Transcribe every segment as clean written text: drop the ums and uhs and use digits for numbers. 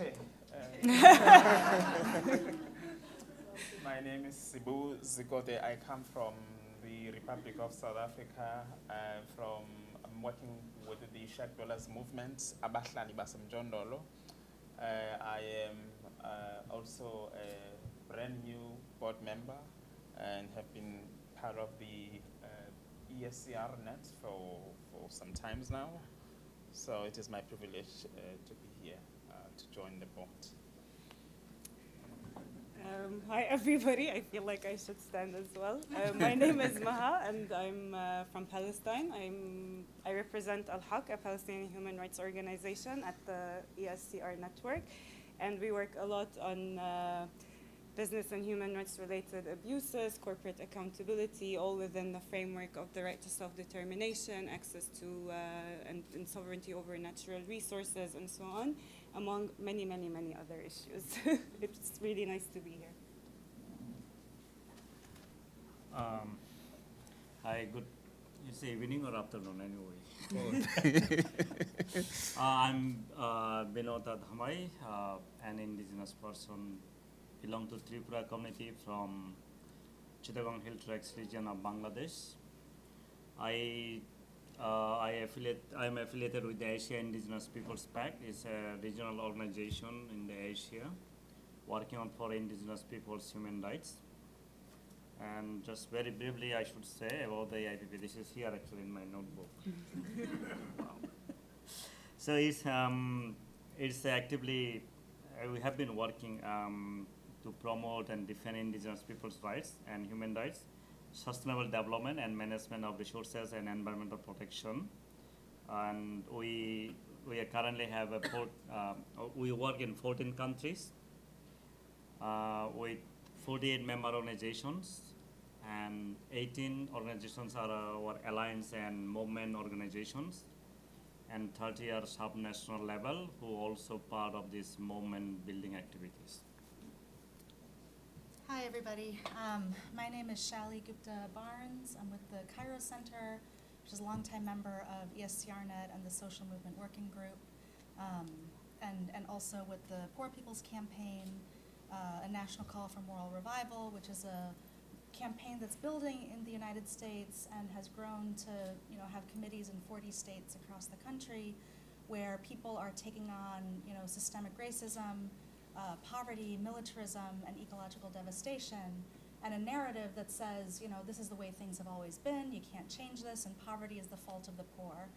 Okay. My name is Sibu Zikote. I come from the Republic of South Africa. I'm working with the Shack Dwellers movement, Abahlali Basemjondolo. I am also a brand new board member and have been part of the ESCR-Net for some times now. So it is my privilege to be here to join the board. Hi everybody, I feel like I should stand as well. My name is Maha and I'm from Palestine. I represent Al-Haq, a Palestinian human rights organization at the ESCR network, and we work a lot on business and human rights related abuses, corporate accountability, all within the framework of the right to self-determination, access to and sovereignty over natural resources and so on, among many, many, many other issues. It's really nice to be here. Hi, good. It's evening or afternoon anyway. I'm Binota Dhamai, an indigenous person, belong to Tripura community from Chittagong Hill Tracts region of Bangladesh. I'm affiliated with the Asia Indigenous Peoples Pact. It's a regional organization in the Asia working on for indigenous peoples' human rights. And just very briefly, I should say about the AIPP. This is here actually in my notebook. Wow. So it's actively, we have been working to promote and defend indigenous people's rights and human rights, sustainable development and management of resources and environmental protection. And we currently have we work in 14 countries with 48 member organizations, and 18 organizations are our alliance and movement organizations, and 30 are sub-national level who also part of this movement building activities. Hi everybody, my name is Shali Gupta Barnes. I'm with the Kairos Center, which is a longtime member of ESCR-Net and the Social Movement Working Group, and also with the Poor People's Campaign, a national call for moral revival, which is a campaign that's building in the United States and has grown to have committees in 40 states across the country where people are taking on systemic racism, poverty, militarism, and ecological devastation, and a narrative that says, this is the way things have always been, you can't change this, and poverty is the fault of the poor.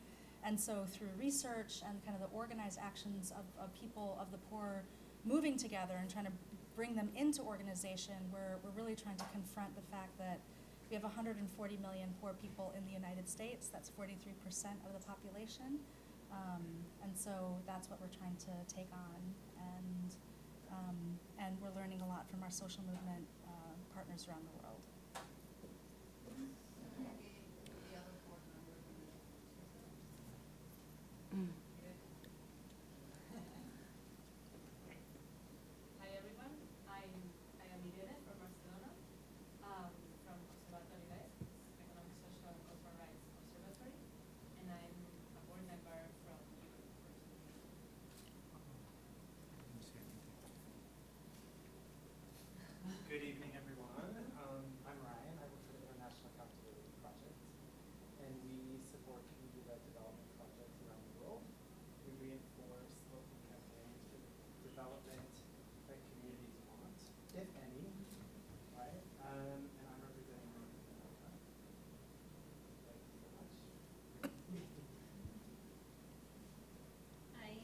And so through research and kind of the organized actions of people of the poor moving together and trying to bring them into organization, we're really trying to confront the fact that we have 140 million poor people in the United States. That's 43% of the population. And so that's what we're trying to take on. And we're learning a lot from our social movement partners around the world. Good evening, everyone. I'm Ryan. I work for the International Accountability Project, and we support community-led development projects around the world. We reinforce local campaigns for development that communities want, if any, right? And I'm representing North America. Thank you so much. Hi,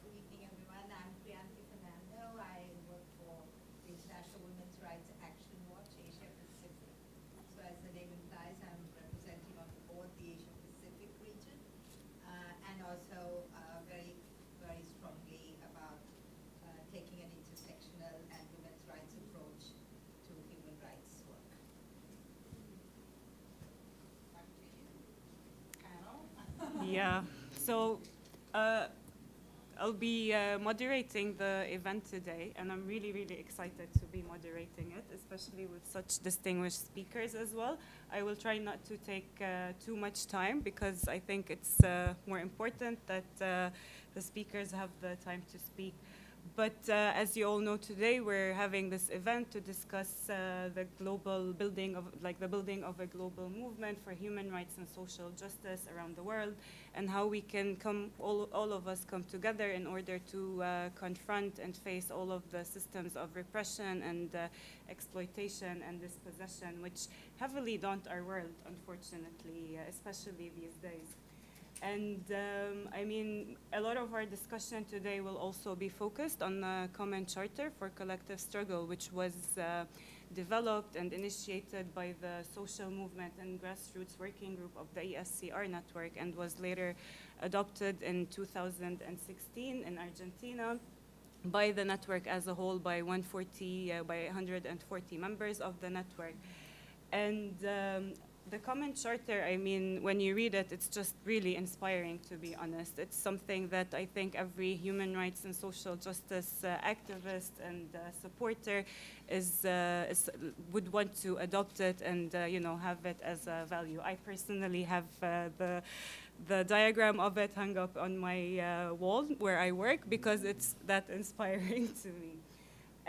good evening, everyone. I'm Priyanti Fernando. I work for the International Women's Rights Action Watch, Asia Pacific. So as the name implies, I'm representing on the board the Asia Pacific region, and also very, very strongly about taking an intersectional and women's rights approach to human rights work. Back to you, Carol. Yeah, so I'll be moderating the event today, and I'm really, really excited to be moderating it, especially with such distinguished speakers as well. I will try not to take too much time because I think it's more important that the speakers have the time to speak. But as you all know, today we're having this event to discuss the global building of, like the building of a global movement for human rights and social justice around the world, and how we can come, all of us come together in order to confront and face all of the systems of repression and exploitation and dispossession, which heavily daunt our world, unfortunately, especially these days. And I mean, a lot of our discussion today will also be focused on the Common Charter for Collective Struggle, which was developed and initiated by the social movement and grassroots working group of the ESCR network, and was later adopted in 2016 in Argentina by the network as a whole, by 140 members of the network. And the Common Charter, I mean, when you read it, it's just really inspiring, to be honest. It's something that I think every human rights and social justice activist and supporter would want to adopt it and have it as a value. I personally have the diagram of it hung up on my wall where I work because it's that inspiring to me.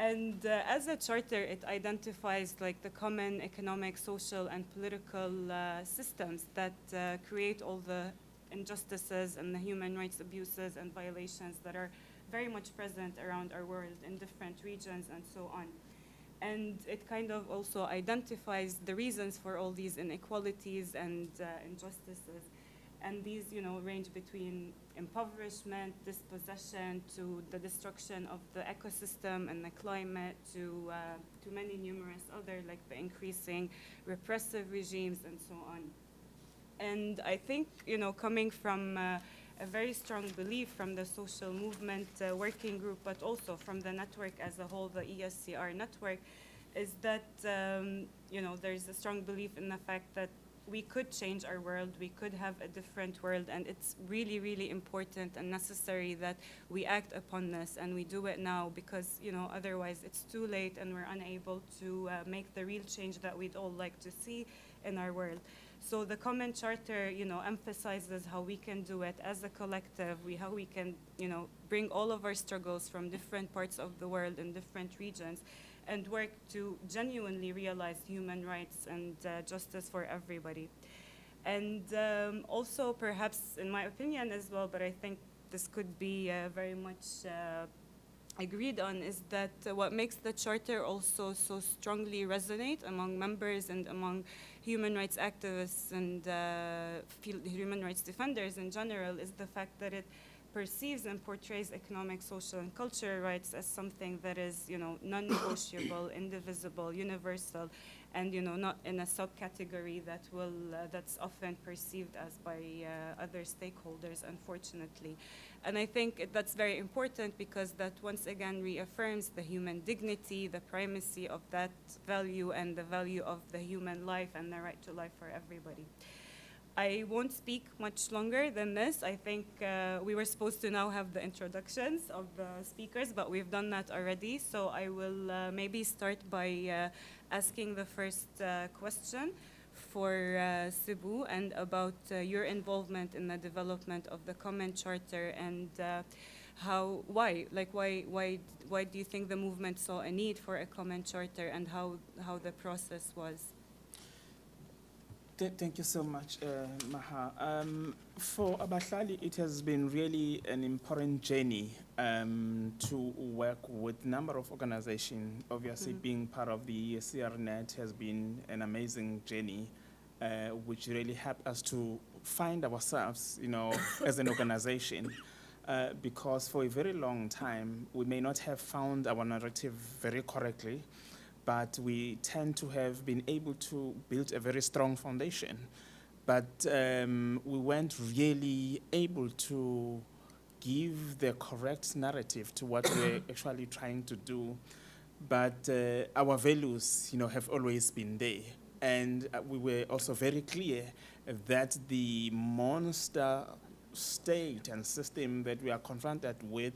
And as a charter, it identifies like the common economic, social, and political systems that create all the injustices and the human rights abuses and violations that are very much present around our world in different regions and so on. And it kind of also identifies the reasons for all these inequalities and injustices. And these, range between impoverishment, dispossession, to the destruction of the ecosystem and the climate, to many numerous other, like the increasing repressive regimes and so on. And I think, coming from a very strong belief from the social movement working group, but also from the network as a whole, the ESCR network, is that, there's a strong belief in the fact that we could change our world, we could have a different world, and it's really, really important and necessary that we act upon this, and we do it now, because otherwise it's too late and we're unable to make the real change that we'd all like to see in our world. So the Common Charter, emphasizes how we can do it as a collective, how we can, bring all of our struggles from different parts of the world in different regions, and work to genuinely realize human rights and justice for everybody. And also, perhaps, in my opinion as well, but I think this could be very much agreed on, is that what makes the Charter also so strongly resonate among members and among human rights activists and human rights defenders in general is the fact that it perceives and portrays economic, social, and cultural rights as something that is, non-negotiable, indivisible, universal, and not in a subcategory that that's often perceived as by other stakeholders, unfortunately. And I think that's very important because that once again reaffirms the human dignity, the primacy of that value, and the value of the human life and the right to life for everybody. I won't speak much longer than this. I think we were supposed to now have the introductions of the speakers, but we've done that already. So I will maybe start by asking the first question for Cebu, and about your involvement in the development of the Common Charter, and why do you think the movement saw a need for a Common Charter, and how the process was? Thank you so much, Maha. For Abahlali, it has been really an important journey to work with a number of organizations. Obviously, being part of the ESCR-Net has been an amazing journey, which really helped us to find ourselves, as an organization. Because for a very long time, we may not have found our narrative very correctly, but we tend to have been able to build a very strong foundation. But we weren't really able to give the correct narrative to what we're actually trying to do. But our values, have always been there. And we were also very clear that the monster state and system that we are confronted with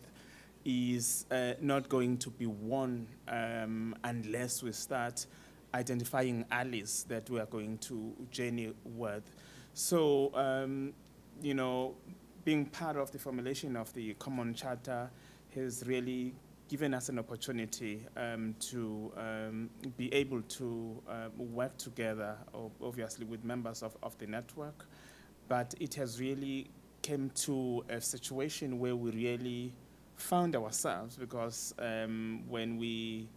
is not going to be won unless we start identifying allies that we are going to journey with. So, being part of the formulation of the Common Charter has really given us an opportunity to be able to work together, obviously with members of the network, but it has really came to a situation where we really found ourselves, because when we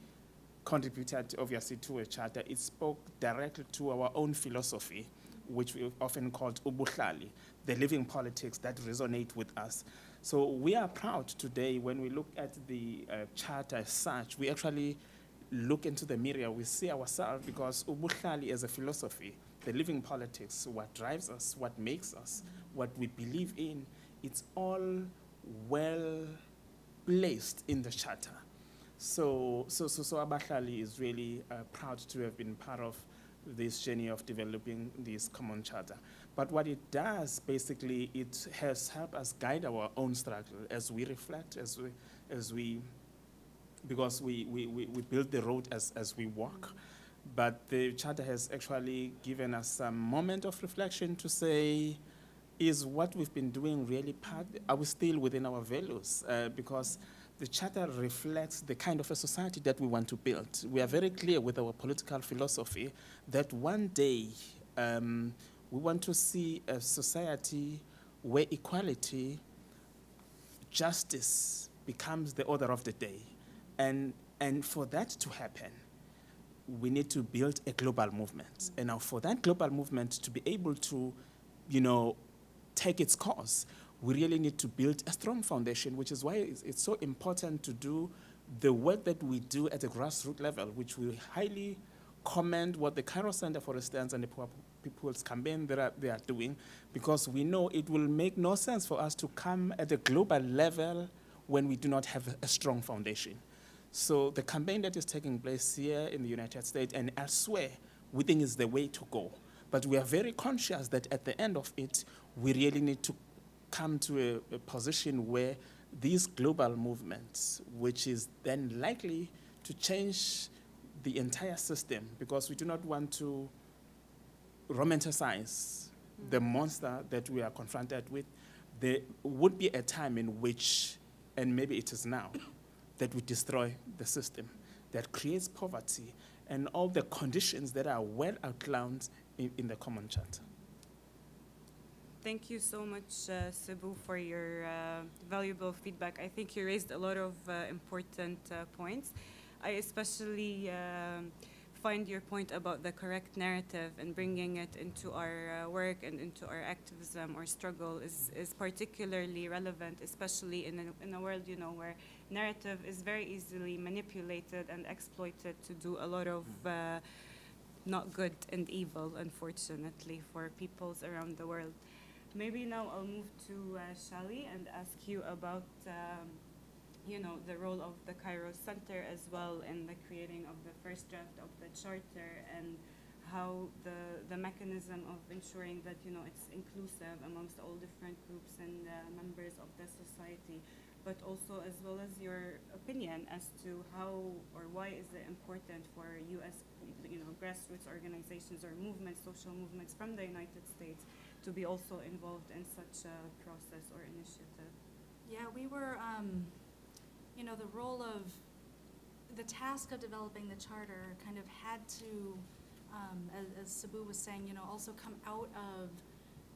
contributed obviously to a charter, it spoke directly to our own philosophy, which we often called ubuhlali, the living politics that resonate with us. So we are proud today when we look at the charter as such, we actually look into the mirror, we see ourselves, because ubuhlali as a philosophy, the living politics, what drives us, what makes us, what we believe in, it's all well placed in the charter. So Abahlali is really proud to have been part of this journey of developing this common charter. But what it does, basically, it has helped us guide our own struggle as we reflect, because we build the road as we walk. But the charter has actually given us some moment of reflection to say, is what we've been doing really part? Are we still within our values? Because the charter reflects the kind of a society that we want to build. We are very clear with our political philosophy that one day we want to see a society where equality, justice becomes the order of the day. And for that to happen, we need to build a global movement. And now for that global movement to be able to, take its course, we really need to build a strong foundation, which is why it's so important to do the work that we do at the grassroots level, which we highly commend what the Kairos Center, for instance, and the Poor People's Campaign they are doing, because we know it will make no sense for us to come at a global level when we do not have a strong foundation. So the campaign that is taking place here in the United States and elsewhere, we think is the way to go. But we are very conscious that at the end of it, we really need to come to a position where these global movements, which is then likely to change the entire system, because we do not want to romanticize the monster that we are confronted with. There would be a time in which, and maybe it is now, that we destroy the system that creates poverty and all the conditions that are well outlined in the Common Charter. Thank you so much, Cebu, for your valuable feedback. I think you raised a lot of important points. I especially find your point about the correct narrative and bringing it into our work and into our activism or struggle is particularly relevant, especially in a world, where narrative is very easily manipulated and exploited to do a lot of not good and evil, unfortunately, for peoples around the world. Maybe now I'll move to Shali and ask you about the role of the Kairos Center as well in the creating of the first draft of the charter, and how the mechanism of ensuring that it's inclusive amongst all different groups and members of the society, but also as well as your opinion as to how or why is it important for U.S. grassroots organizations or movements, social movements from the United States to be also involved in such a process or initiative. Yeah, we were, the task of developing the charter kind of had to, as Cebu was saying, also come out of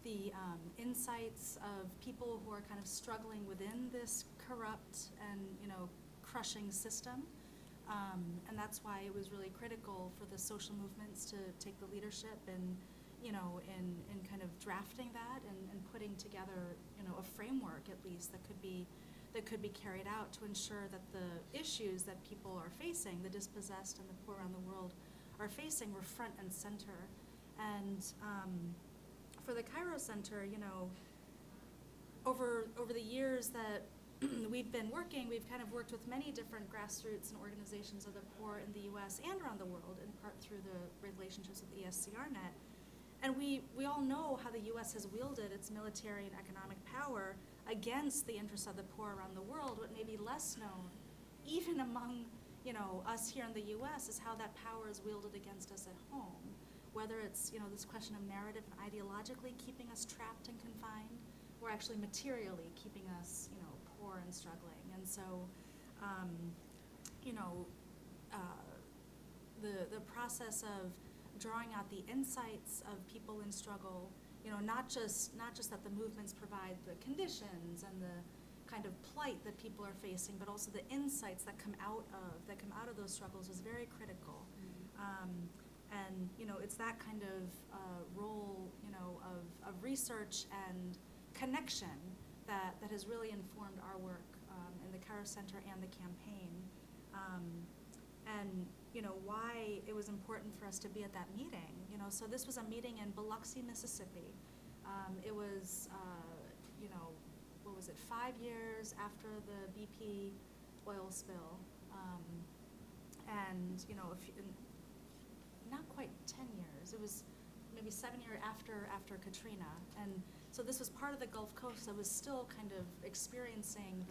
the insights of people who are kind of struggling within this corrupt and, crushing system. And that's why it was really critical for the social movements to take the leadership in kind of drafting that and putting together, a framework at least that could be carried out to ensure that the issues that people are facing, the dispossessed and the poor around the world are facing, were front and center. And for the Kairos Center, over the years that we've been working, we've kind of worked with many different grassroots and organizations of the poor in the U.S. and around the world, in part through the relationships with ESCR-Net. And we all know how the U.S. has wielded its military and economic power against the interests of the poor around the world. What may be less known, even among us here in the U.S., is how that power is wielded against us at home. Whether it's this question of narrative and ideologically keeping us trapped and confined, or actually materially keeping us poor and struggling. And so you know, the process of drawing out the insights of people in struggle, you know, not just that the movements provide the conditions and the kind of plight that people are facing, but also the insights that come out of those struggles is very critical. And you know, it's that kind of role, you know, of research and connection that has really informed our work in the Kairos Center and the campaign. And you know, why it was important for us to be at that meeting. You know, so this was a meeting in Biloxi, Mississippi. It was, you know, what was it, 5 years after the BP oil spill. And, you know, not quite 10 years. It was maybe 7 years after Katrina. And so this was part of the Gulf Coast that was still kind of experiencing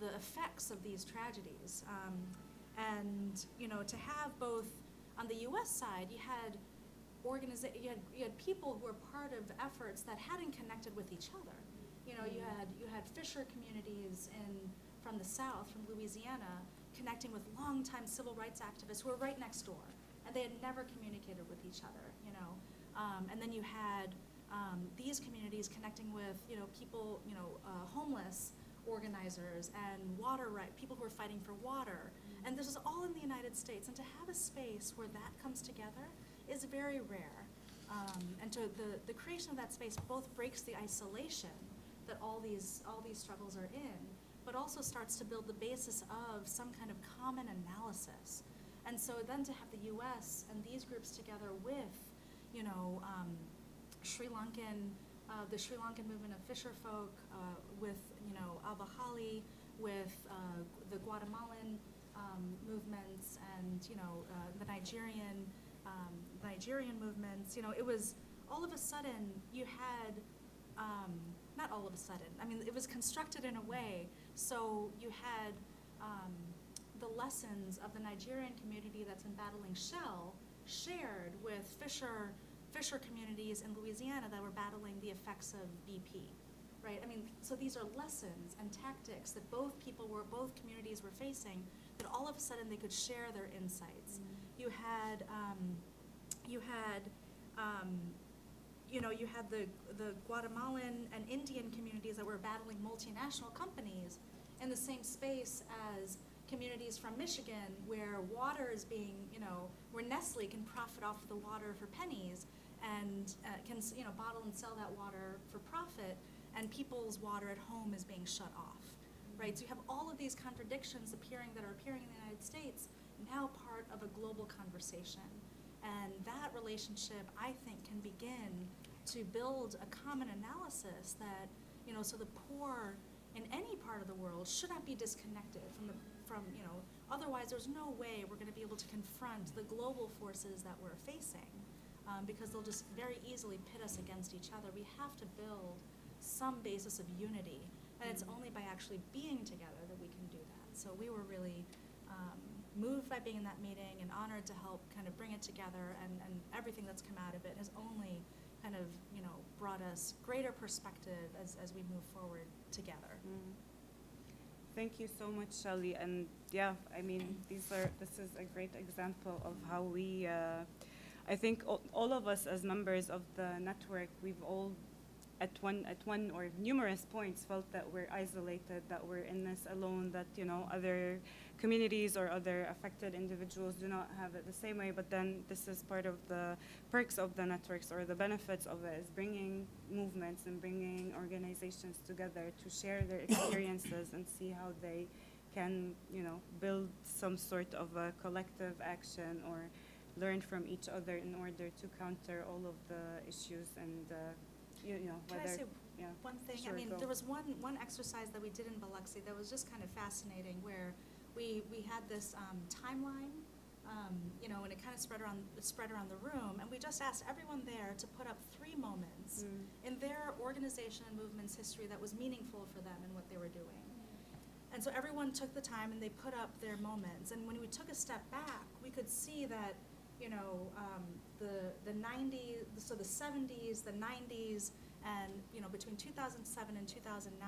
the effects of these tragedies. And you know, to have both on the U.S. side, you had people who were part of efforts that hadn't connected with each other. You know, you had fisher communities from the South, from Louisiana, connecting with longtime civil rights activists who were right next door, and they had never communicated with each other. You know, and then you had these communities connecting with, you know, people, you know, homeless organizers and people who are fighting for water. And this is all in the United States. And to have a space where that comes together is very rare. And to the creation of that space both breaks the isolation that all these struggles are in, but also starts to build the basis of some kind of common analysis. And so then to have the U.S. and these groups together with, you know, the Sri Lankan movement of fisher folk, with, you know, Al-Bahali, with the Guatemalan movements, and, you know, the Nigerian movements. You know, it was all of a sudden you had, not all of a sudden, I mean, it was constructed in a way so you had the lessons of the Nigerian community that's embattling shell shared with fisher communities in Louisiana that were battling the effects of BP, right? I mean, so these are lessons and tactics that both communities were facing, that all of a sudden they could share their insights. You had the Guatemalan and Indian communities that were battling multinational companies in the same space as communities from Michigan, where water is being, you know, where Nestle can profit off of the water for pennies and can, you know, bottle and sell that water for profit, and people's water at home is being shut off, right? So you have all of these contradictions that are appearing in the United States, now part of a global conversation. And that relationship, I think, can begin to build a common analysis that, you know, so the poor in any part of the world should not be disconnected from, you know, otherwise there's no way we're going to be able to confront the global forces that we're facing, because they'll just very easily pit us against each other. We have to build some basis of unity, and it's only by actually being together that we can do that. So we were really moved by being in that meeting and honored to help kind of bring it together, and everything that's come out of it has only kind of, you know, brought us greater perspective as we move forward together. Thank you so much, Shelley. And yeah, I mean, this is a great example of how we, I think all of us as members of the network, we've all at one or numerous points felt that we're isolated, that we're in this alone, that, you know, other communities or other affected individuals do not have it the same way. But then this is part of the perks of the networks, or the benefits of it, is bringing movements and bringing organizations together to share their experiences and see how they can, you know, build some sort of a collective action or learn from each other in order to counter all of the issues and you know, Can whether, I say yeah, one thing? sure, I mean, go. there was one exercise that we did in Biloxi that was just kind of fascinating, where we had this timeline, you know, and it kind of spread around the room, and we just asked everyone there to put up 3 moments in their organization and movement's history that was meaningful for them and what they were doing. And so everyone took the time and they put up their moments. And when we took a step back, we could see that, you know, the 90s, so the 70s, the 90s, and, you know, between 2007 and 2009,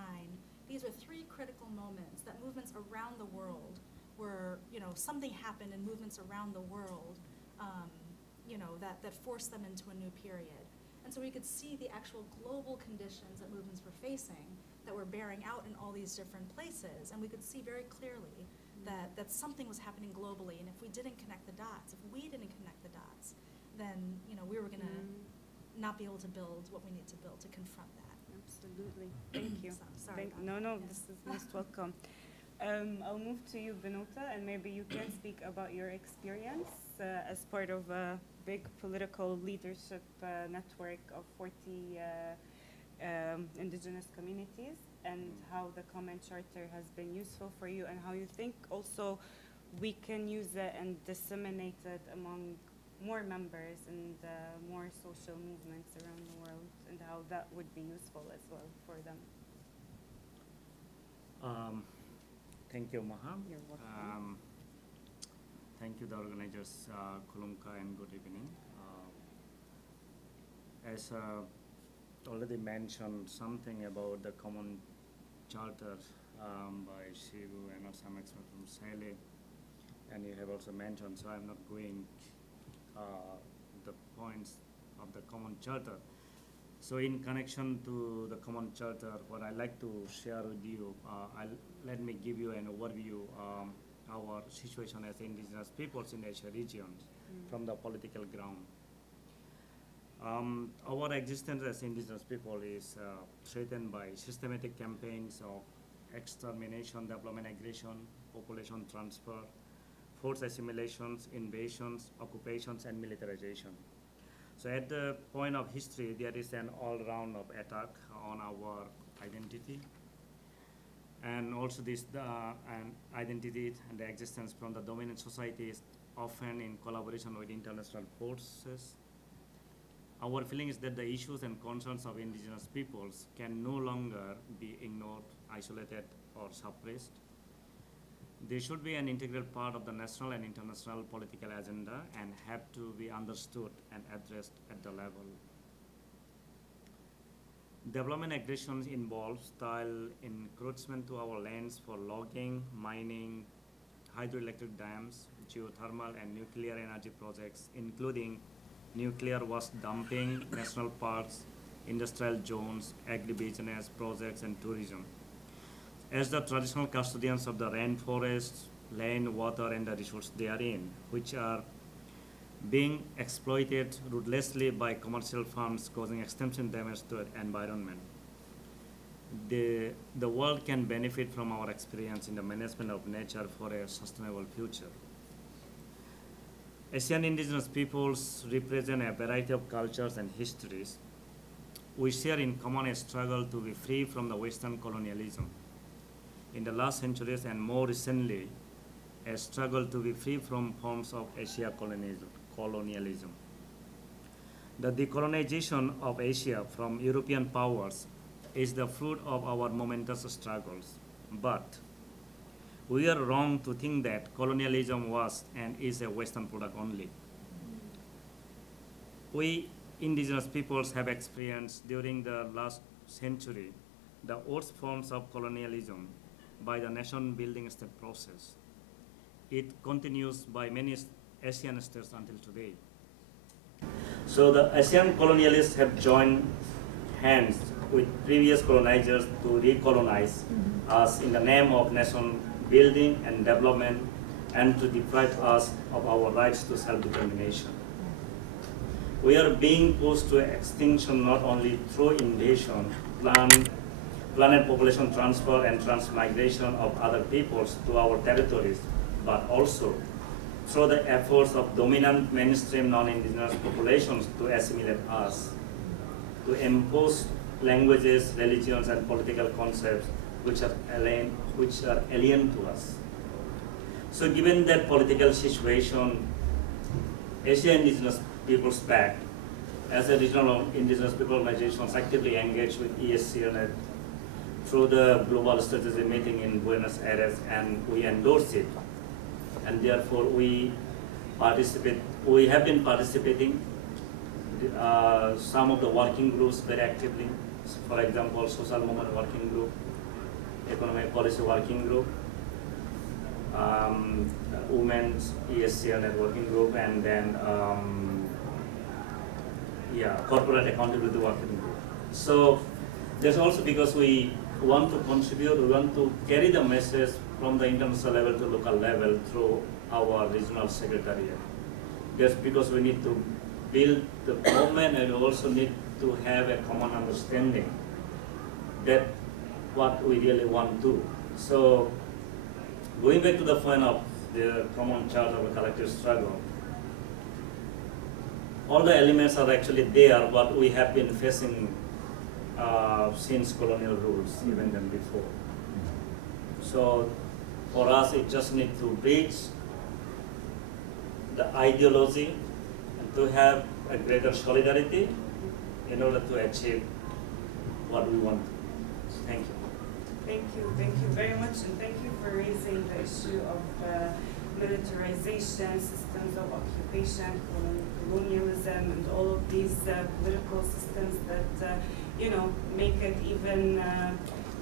these are three critical moments that movements around the world were, something happened in movements around the world, that forced them into a new period. And so we could see the actual global conditions that movements were facing that were bearing out in all these different places. And we could see very clearly that something was happening globally. And if we didn't connect the dots, then, we were gonna not be able to build what we need to build to confront that. Absolutely. Thank you. So, sorry about No, that. Yeah. this is most welcome. I'll move to you, Benuta, and maybe you can speak about your experience as part of a big political leadership network of 40 indigenous communities, and how the Common Charter has been useful for you, and how you think also we can use it and disseminate it among more members and more social movements around the world, and how that would be useful as well for them. Thank you, Maha. You're welcome. Thank you, the organizers, Kulumka, and good evening. As already mentioned something about the Common Charter by Shivu and some expert from Sale, and you have also mentioned, so I'm not going the points of the Common Charter. So in connection to the Common Charter, what I'd like to share with you, let me give you an overview our situation as indigenous peoples in the Asia region from the political ground. Our existence as indigenous people is threatened by systematic campaigns of extermination, development aggression, population transfer, forced assimilations, invasions, occupations, and militarization. So at the point of history, there is an all-round of attack on our identity, and also this an identity and the existence from the dominant societies, often in collaboration with international forces. Our feeling is that the issues and concerns of indigenous peoples can no longer be ignored, isolated, or suppressed. They should be an integral part of the national and international political agenda and have to be understood and addressed at the level. Development aggressions involve style encroachment to our lands for logging, mining, hydroelectric dams, geothermal and nuclear energy projects, including nuclear waste dumping, national parks, industrial zones, agribusiness projects, and tourism. As the traditional custodians of the rainforests, land, water, and the resources therein, which are being exploited ruthlessly by commercial firms, causing extensive damage to the environment. The world can benefit from our experience in the management of nature for a sustainable future. Asian indigenous peoples represent a variety of cultures and histories. We share in common a struggle to be free from the Western colonialism. In the last centuries and more recently, a struggle to be free from forms of Asia colonialism. The decolonization of Asia from European powers is the fruit of our momentous struggles. But we are wrong to think that colonialism was and is a Western product only. We indigenous peoples have experienced during the last century the worst forms of colonialism by the nation-building state process. It continues by many Asian states until today. So the Asian colonialists have joined hands with previous colonizers to recolonize us in the name of nation building and development, and to deprive us of our rights to self-determination. We are being pushed to extinction not only through invasion, planned population transfer and transmigration of other peoples to our territories, but also through the efforts of dominant mainstream non-indigenous populations to assimilate us, to impose languages, religions, and political concepts which are alien to us. So given that political situation, Asia Indigenous Peoples Pact, as a regional indigenous people organization, actively engaged with ESCR-Net through the global strategy meeting in Buenos Aires, and we endorse it. And therefore we have been participating some of the working groups very actively. For example, Social Movement Working Group, Economic Policy Working Group, Women's ESCR-Net Working Group, and then Corporate Accountability Working Group. So that's also because we want to contribute, we want to carry the message from the international level to local level through our regional secretariat. That's because we need to build the movement, and we also need to have a common understanding that what we really want to do. So going back to the point of the common charge of a collective struggle, all the elements are actually there, what we have been facing since colonial rules, even than before. So for us, it just needs to bridge the ideology and to have a greater solidarity in order to achieve what we want. Thank you. Thank you very much, and thank you for raising the issue of militarization, systems of occupation, colonialism, and all of these political systems that make it even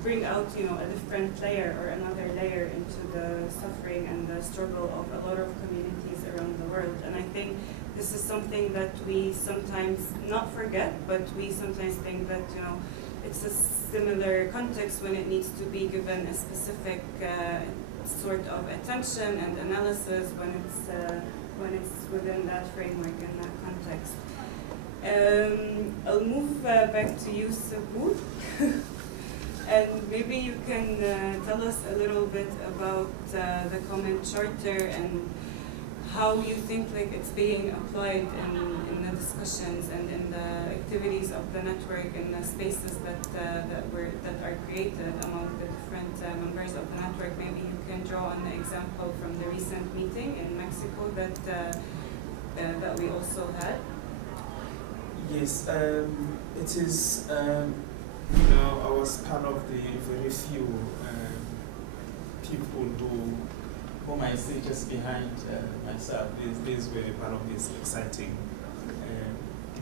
bring out a different layer or another layer into the suffering and the struggle of a lot of communities around the world. And I think this is something that we sometimes not forget, but we sometimes think that it's a similar context when it needs to be given a specific sort of attention and analysis when it's within that framework and that context. I'll move back to you, Sabur. And maybe you can tell us a little bit about the Common Charter and how you think it's being applied in the discussions and in the activities of the network and the spaces that are created among the different members of the network. Maybe you can draw on the example from the recent meeting in Mexico that we also had. Yes, it is. I was part of the very few people whom I see just behind myself. These were part of this exciting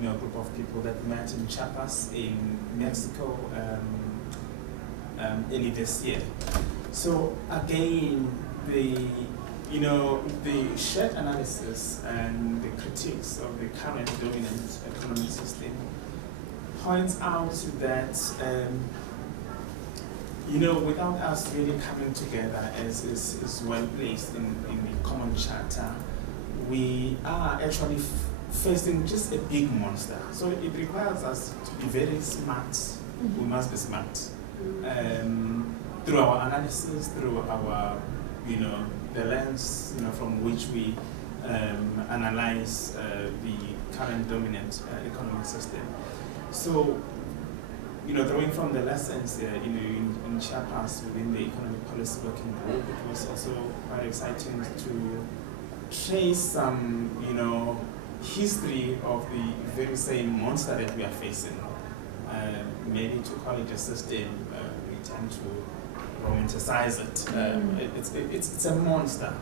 group of people that met in Chiapas in Mexico early this year. So again, the shared analysis and the critiques of the current dominant economic system points out that without us really coming together as is well placed in the Common Charter, we are actually facing just a big monster. So it requires us to be very smart. We must be smart through our analysis, through our the lens from which we analyze the current dominant economic system. So drawing from the lessons in Chiapas within the Economic Policy Working Group, it was also quite exciting to trace some, history of the very same monster that we are facing. Maybe to call it a system, we tend to romanticize it. It's a monster,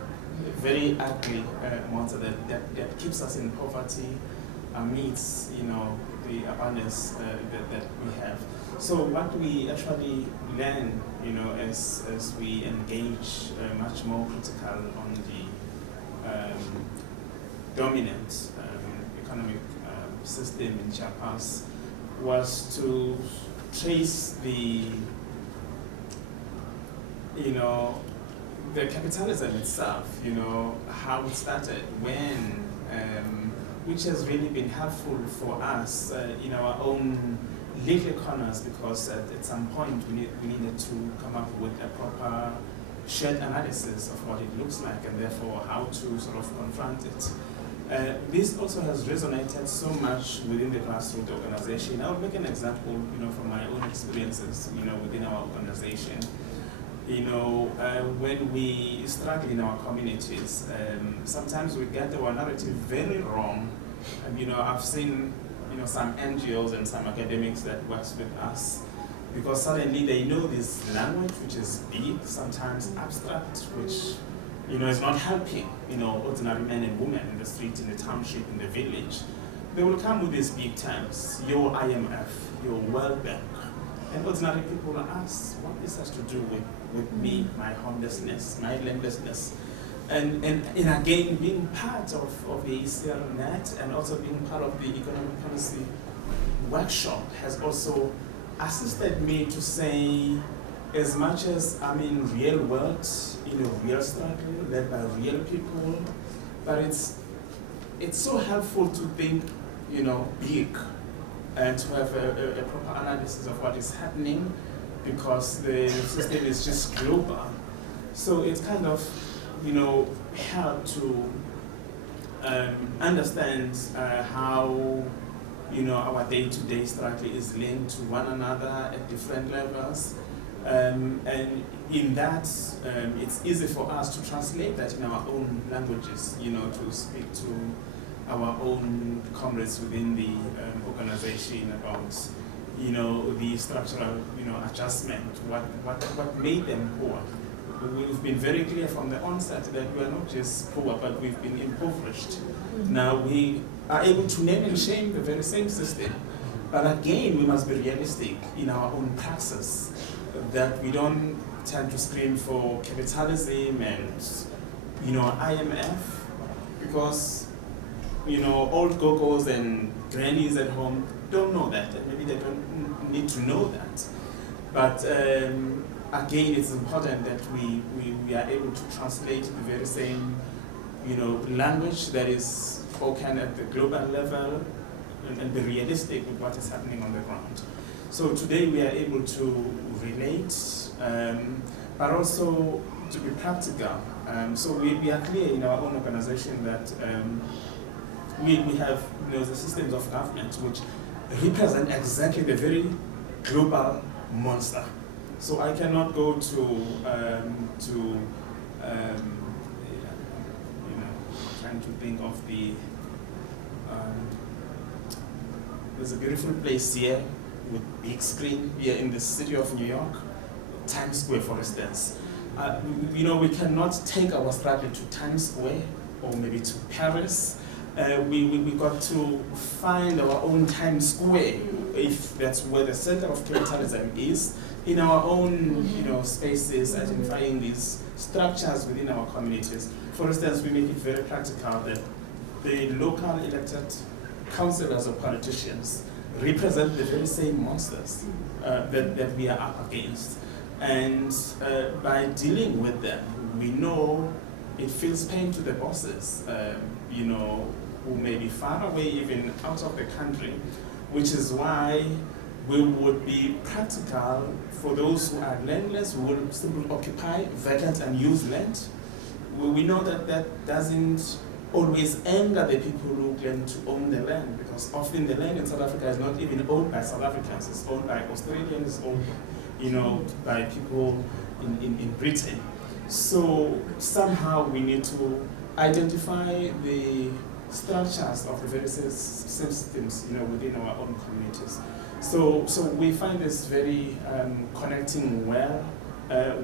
a very ugly monster that keeps us in poverty amidst, the abundance that we have. So what we actually learn, as we engage much more critical on the dominant economic system in Chiapas was to trace the capitalism itself, how it started, when, which has really been helpful for us in our own little corners, because at some point we needed to come up with a proper shared analysis of what it looks like and therefore how to sort of confront it. This also has resonated so much within the grassroots organization. I'll make an example, from my own experiences, within our organization. When we struggle in our communities, sometimes we get our narrative very wrong. I've seen, some NGOs and some academics that works with us, because suddenly they know this language, which is big, sometimes abstract, which, is not helping, ordinary men and women in the street, in the township, in the village. They will come with these big terms, your IMF, your World Bank, And ordinary people ask, what this has to do with me, my homelessness, my landlessness. And again, being part of the ESCR-Net and also being part of the economic policy workshop has also assisted me to say, as much as I'm in real world, in a real struggle, led by real people, but it's so helpful to think, big, and to have a proper analysis of what is happening, because the system is just global. So it's kind of, help to understand how, our day-to-day struggle is linked to one another at different levels. And in that, it's easy for us to translate that in our own languages, to speak to our own comrades within the organization about, the structural, adjustment, what made them poor. We've been very clear from the onset that we are not just poor, but we've been impoverished. Now we are able to name and shame the very same system, but again, we must be realistic in our own praxis, that we don't tend to scream for capitalism and, IMF, because, old gogos and grannies at home don't know that, and maybe they don't need to know that. But again, it's important that we are able to translate the very same, language that is spoken at the global level and be realistic with what is happening on the ground. So today we are able to relate, but also to be practical. So we are clear in our own organization that we have the systems of government which represent exactly the very global monster. So I cannot go to trying to think of the, there's a beautiful place here with big screen here in the city of New York, Times Square, for instance. We cannot take our struggle to Times Square or maybe to Paris. We got to find our own Times Square, if that's where the center of capitalism is, in our own spaces, identifying these structures within our communities. For instance, we make it very practical that the local elected councillors or politicians represent the very same monsters that we are up against. And by dealing with them, we know it feels pain to the bosses, who may be far away, even out of the country, which is why we would be practical for those who are landless, who will simply occupy vacant and used land. We know that doesn't always anger the people who claim to own the land, because often the land in South Africa is not even owned by South Africans, it's owned by Australians, it's owned by people in Britain. So somehow we need to identify the structures of the various systems within our own communities. So we find this very connecting well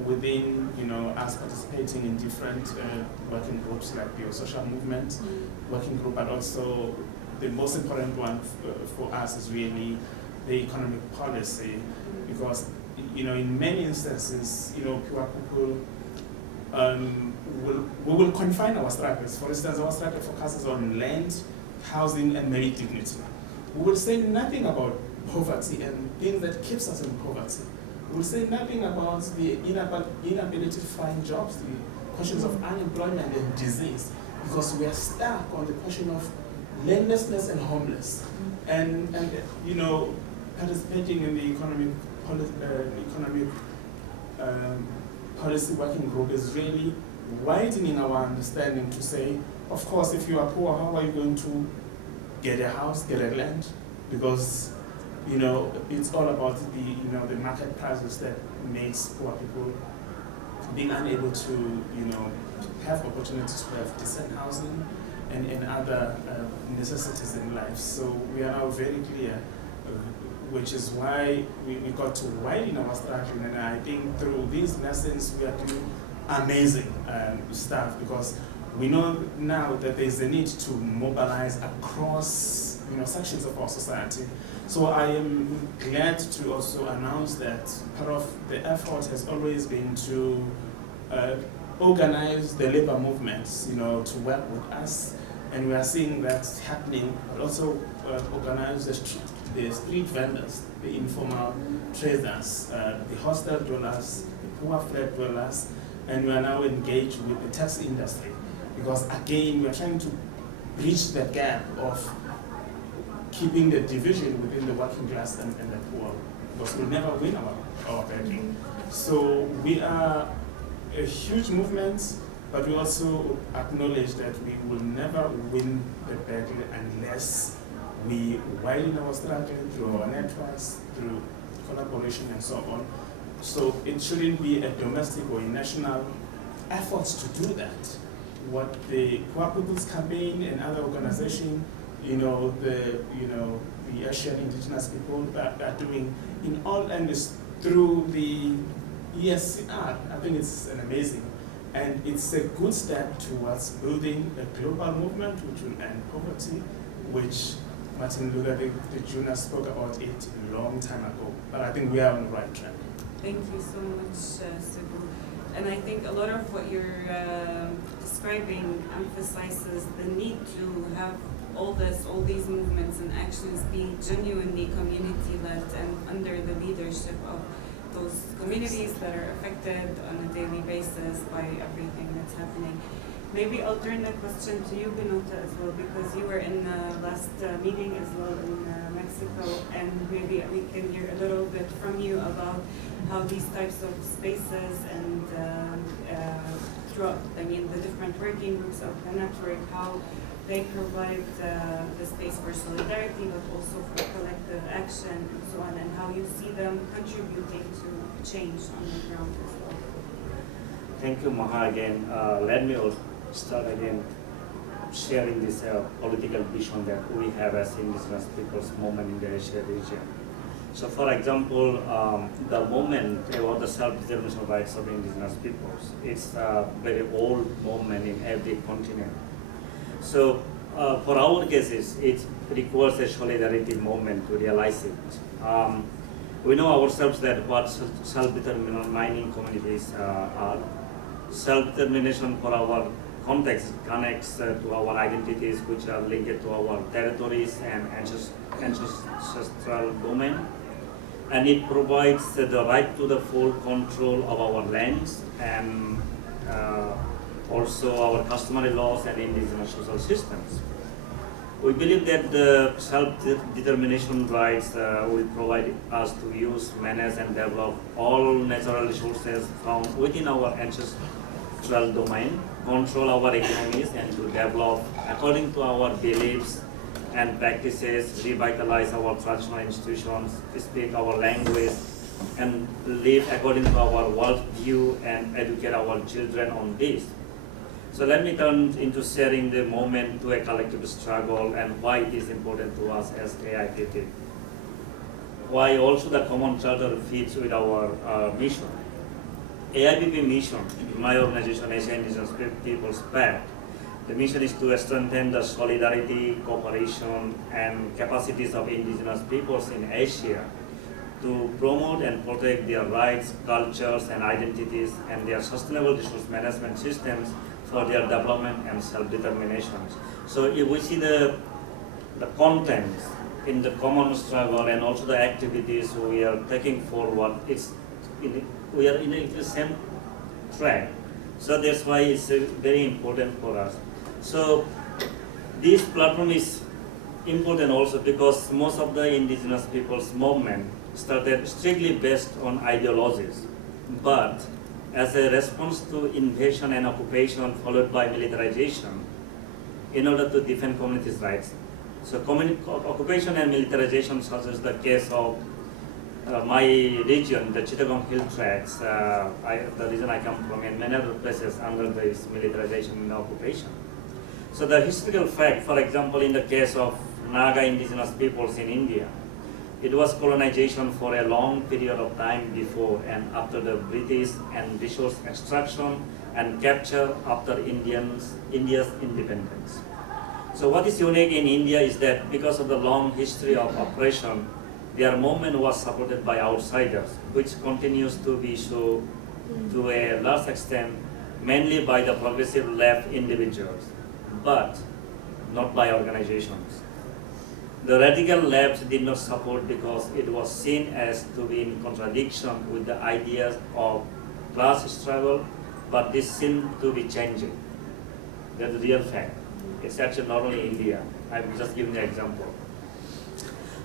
within us participating in different working groups like the social movement working group, but also the most important one for us is really the economic policy, because in many instances poor people we will confine our struggles. For instance, our struggle focuses on land, housing, and maybe dignity. We will say nothing about poverty and things that keeps us in poverty. We will say nothing about the inability to find jobs, the questions of unemployment and disease, because we are stuck on the question of landlessness and homeless. And participating in the economic policy working group is really widening our understanding to say, of course, if you are poor, how are you going to get a house, get a land? Because it's all about the market prices that makes poor people being unable to have opportunities to have decent housing and other necessities in life. So we are now very clear, which is why we got to widen our struggle. And I think through these lessons we are doing amazing stuff, because we know now that there's a need to mobilize across sections of our society. So I am glad to also announce that part of the effort has always been to organize the labor movements, to work with us, and we are seeing that happening. But also organize the street vendors, the informal traders, the hostel dwellers, the poor flat dwellers, and we are now engaged with the taxi industry, because again we are trying to bridge the gap of keeping the division within the working class and the poor, because we'll never win our battle. So we are a huge movement, but we also acknowledge that we will never win the battle unless we widen our struggle through our networks, through collaboration and so on. So it shouldn't be a domestic or a national efforts to do that. What the Poor People's Campaign and other organizations, the Asian indigenous people are doing in all ends through the ESCR. I think it's an amazing, and it's a good step towards building a global movement which will end poverty, which Martin Luther Jr. spoke about it a long time ago. But I think we are on the right track. Thank you so much, Sibu. And I think a lot of what you're describing emphasizes the need to have all these movements and actions being genuinely community-led and under the leadership of those communities that are affected on a daily basis by everything that's happening. Maybe I'll turn the question to you, Binota, as well, because you were in the last meeting as well in Mexico, and maybe we can hear a little bit from you about how these types of spaces and throughout, the different working groups of the network, how they provide the space for solidarity, but also for collective action and so on, and how you see them contributing to change on the ground as well. Thank you, Maha, again. Let me also start again sharing this political vision that we have as indigenous people's movement in the Asia region. So for example, the movement about the self-determination rights of indigenous peoples, it's a very old movement in every continent. So for our cases, it requires a solidarity movement to realize it. We know ourselves that what self-determination mining communities are. Self-determination for our context connects to our identities, which are linked to our territories and ancestral domain. And it provides the right to the full control of our lands and also our customary laws and indigenous social systems. We believe that the self-determination rights will provide us to use, manage, and develop all natural resources from within our ancestral domain, control our economies, and to develop according to our beliefs and practices, revitalize our traditional institutions, speak our language, and live according to our worldview and educate our children on this. So let me turn into sharing the moment to a collective struggle and why it is important to us as AIPP. Why also the common charter fits with our mission. AIPP mission, my organization, Asian Indigenous Peoples Pact, the mission is to strengthen the solidarity, cooperation, and capacities of indigenous peoples in Asia to promote and protect their rights, cultures, and identities, and their sustainable resource management systems for their development and self-determination. So if we see the content in the common struggle and also the activities we are taking forward, we are in the same track. So that's why it's very important for us. So this platform is important also because most of the indigenous people's movement started strictly based on ideologies, but as a response to invasion and occupation followed by militarization in order to defend communities' rights. So occupation and militarization, such as the case of my region, the Chittagong Hill Tracts, the region I come from, and many other places under this militarization and occupation. So the historical fact, for example, in the case of Naga indigenous peoples in India, It was colonization for a long period of time before and after the British and resource extraction and capture after India's independence. So what is unique in India is that because of the long history of oppression, their movement was supported by outsiders, which continues to be so to a large extent, mainly by the progressive left individuals, but not by organizations. The radical left did not support because it was seen as to be in contradiction with the ideas of class struggle, but this seemed to be changing. That's the real fact. It's actually not only India. I'm just giving an example.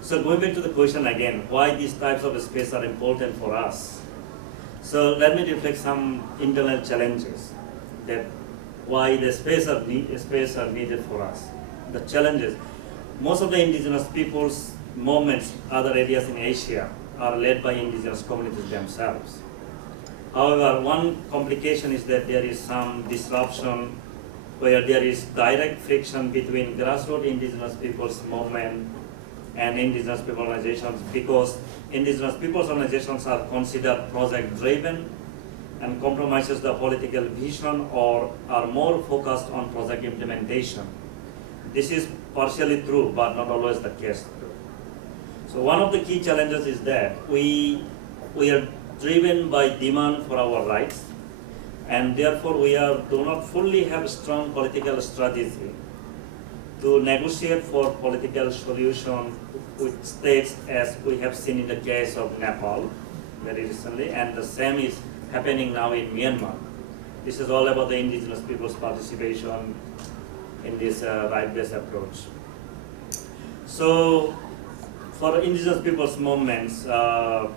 So going back to the question again, why these types of space are important for us. So let me reflect some internal challenges that why the space are needed for us. The challenges. Most of the indigenous peoples' movements, other areas in Asia, are led by indigenous communities themselves. However, one complication is that there is some disruption where there is direct friction between grassroots indigenous peoples' movement and indigenous people organizations, because indigenous peoples' organizations are considered project-driven and compromises the political vision or are more focused on project implementation. This is partially true, but not always the case. So one of the key challenges is that we are driven by demand for our rights, and therefore we do not fully have a strong political strategy to negotiate for political solution with states, as we have seen in the case of Nepal very recently, and the same is happening now in Myanmar. This is all about the indigenous people's participation in this right-based approach. So for indigenous people's movements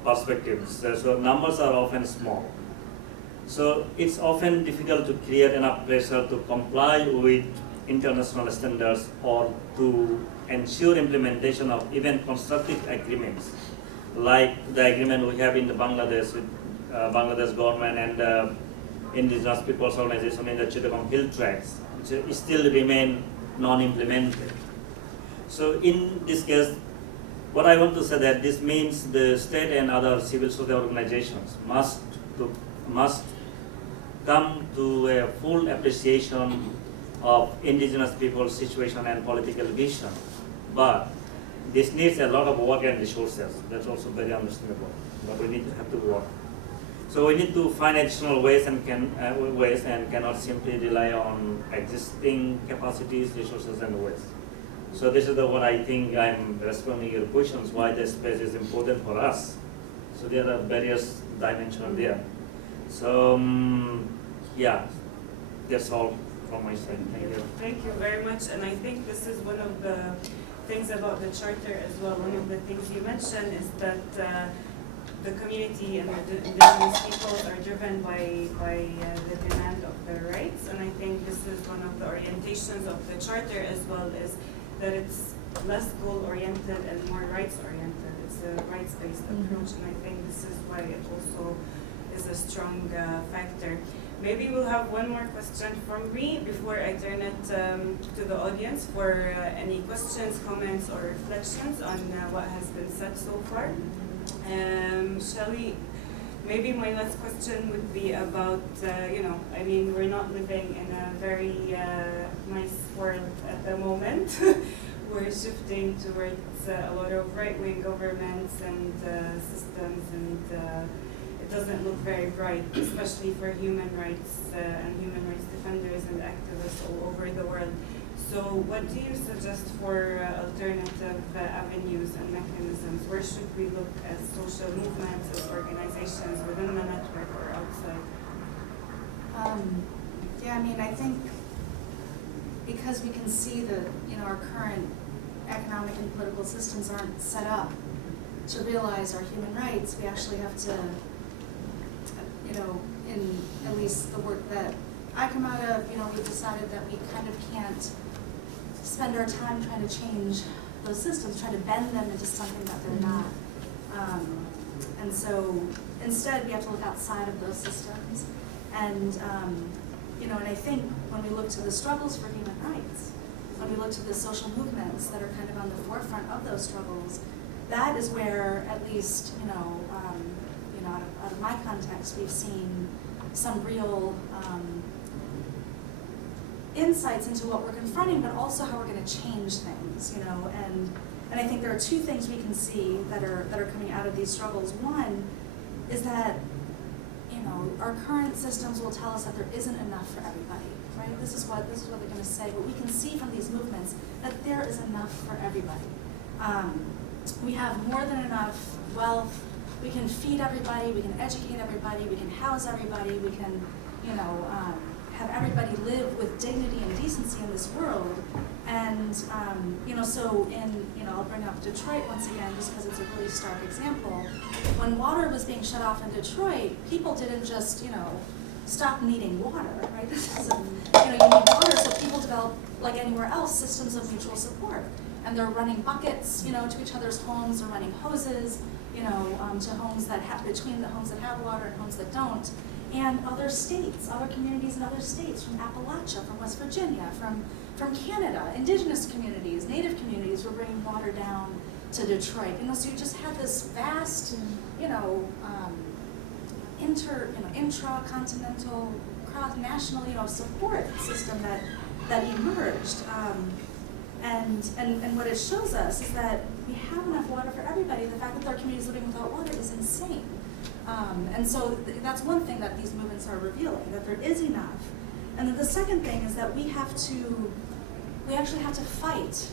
perspectives, so numbers are often small. So it's often difficult to create enough pressure to comply with international standards or to ensure implementation of even constructive agreements, like the agreement we have in the Bangladesh with Bangladesh government and the indigenous people's organization in the Chittagong Hill Tracts, which still remain non-implemented. So in this case, what I want to say that this means the state and other civil society organizations must come to a full appreciation of indigenous people's situation and political vision. But this needs a lot of work and resources. That's also very understandable. But we need to have to work. So we need to find additional ways and cannot simply rely on existing capacities, resources, and ways. So this is what I think I'm responding to your questions, why the space is important for us. So there are various dimensions there. So yeah, that's all from my side. Thank you. Thank you very much. And I think this is one of the things about the charter as well. One of the things you mentioned is that the community and the indigenous peoples are driven by the demand of their rights. And I think this is one of the orientations of the charter as well, is that it's less goal-oriented and more rights-oriented. It's a rights-based approach, and I think this is why it also is a strong factor. Maybe we'll have one more question from me before I turn it to the audience for any questions, comments, or reflections on what has been said so far. Shelley, maybe my last question would be about, I mean, we're not living in a very nice world at the moment. We're shifting towards a lot of right-wing governments and systems, and it doesn't look very bright, especially for human rights and human rights defenders and activists all over the world. So what do you suggest for alternative avenues and mechanisms? Where should we look as social movements, as organizations within the network or outside? Yeah, I mean, I think because we can see that, our current economic and political systems aren't set up to realize our human rights, we actually have to, in at least the work that I come out of, we've decided that we kind of can't spend our time trying to change those systems, trying to bend them into something that they're not. And so instead we have to look outside of those systems. And, and I think when we look to the struggles for human rights, when we look to the social movements that are kind of on the forefront of those struggles, that is where, at least, out of my context, we've seen some real insights into what we're confronting, but also how we're going to change things, and I think there are two things we can see that are coming out of these struggles. One is that, our current systems will tell us that there isn't enough for everybody, right? This is what they're going to say, but we can see from these movements that there is enough for everybody. We have more than enough wealth. We can feed everybody. We can educate everybody. We can house everybody. We can, have everybody live with dignity and decency in this world. And, so I'll bring up Detroit once again, just because it's a really stark example. When water was being shut off in Detroit, people didn't just, stop needing water, right? This is you need water, so people develop, like anywhere else, systems of mutual support. And they're running buckets, to each other's homes, or running hoses, to homes that have, between the homes that have water and homes that don't. And other states, other communities in other states, from Appalachia, from West Virginia, from Canada, indigenous communities, native communities were bringing water down to Detroit. So you just had this vast, intra-continental, cross-national, support system that emerged. And what it shows us is that we have enough water for everybody. The fact that there are communities living without water is insane. And so that's one thing that these movements are revealing, that there is enough. And then the second thing is that we actually have to fight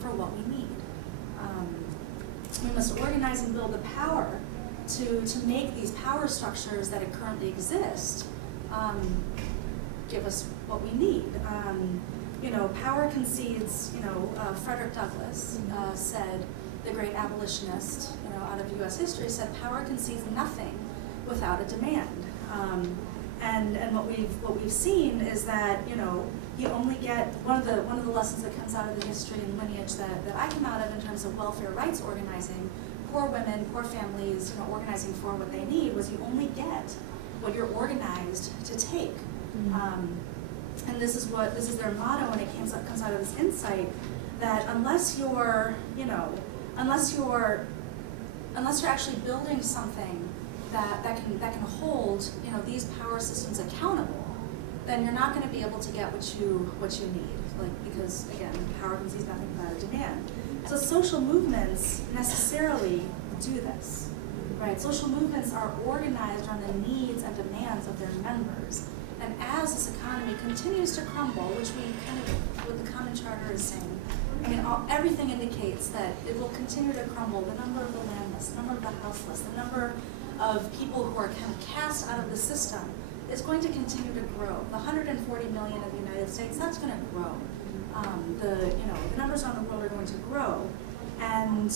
for what we need. We must organize and build the power to make these power structures that currently exist give us what we need. Power concedes, Frederick Douglass said, the great abolitionist, out of U.S. history, said power concedes nothing without a demand. And what we've seen is that, you only get, one of the lessons that comes out of the history and lineage that I come out of in terms of welfare rights organizing, poor women, poor families, organizing for what they need, was you only get what you're organized to take. And this is their motto, and it comes out of this insight that unless you're actually building something that can hold, these power systems accountable, then you're not going to be able to get what you need, because again, power concedes nothing without a demand. So social movements necessarily do this, right? Social movements are organized around the needs and demands of their members. And as this economy continues to crumble, which what the Common Charter is saying, everything indicates that it will continue to crumble. The number of the landless, the number of the houseless, the number of people who are kind of cast out of the system is going to continue to grow. The 140 million of the United States, that's going to grow. The numbers around the world are going to grow. And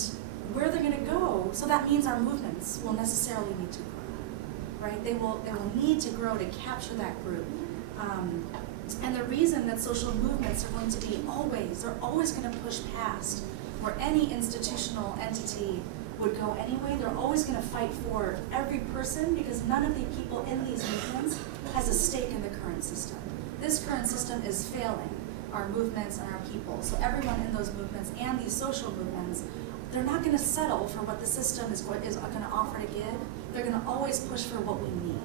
where they're going to go, so that means our movements will necessarily need to grow, right? They will need to grow to capture that group. And the reason that social movements are going to be they're always going to push past where any institutional entity would go anyway. They're always going to fight for every person, because none of the people in these movements has a stake in the current system. This current system is failing our movements and our people. So everyone in those movements and these social movements, they're not going to settle for what the system is going to offer to give. They're going to always push for what we need.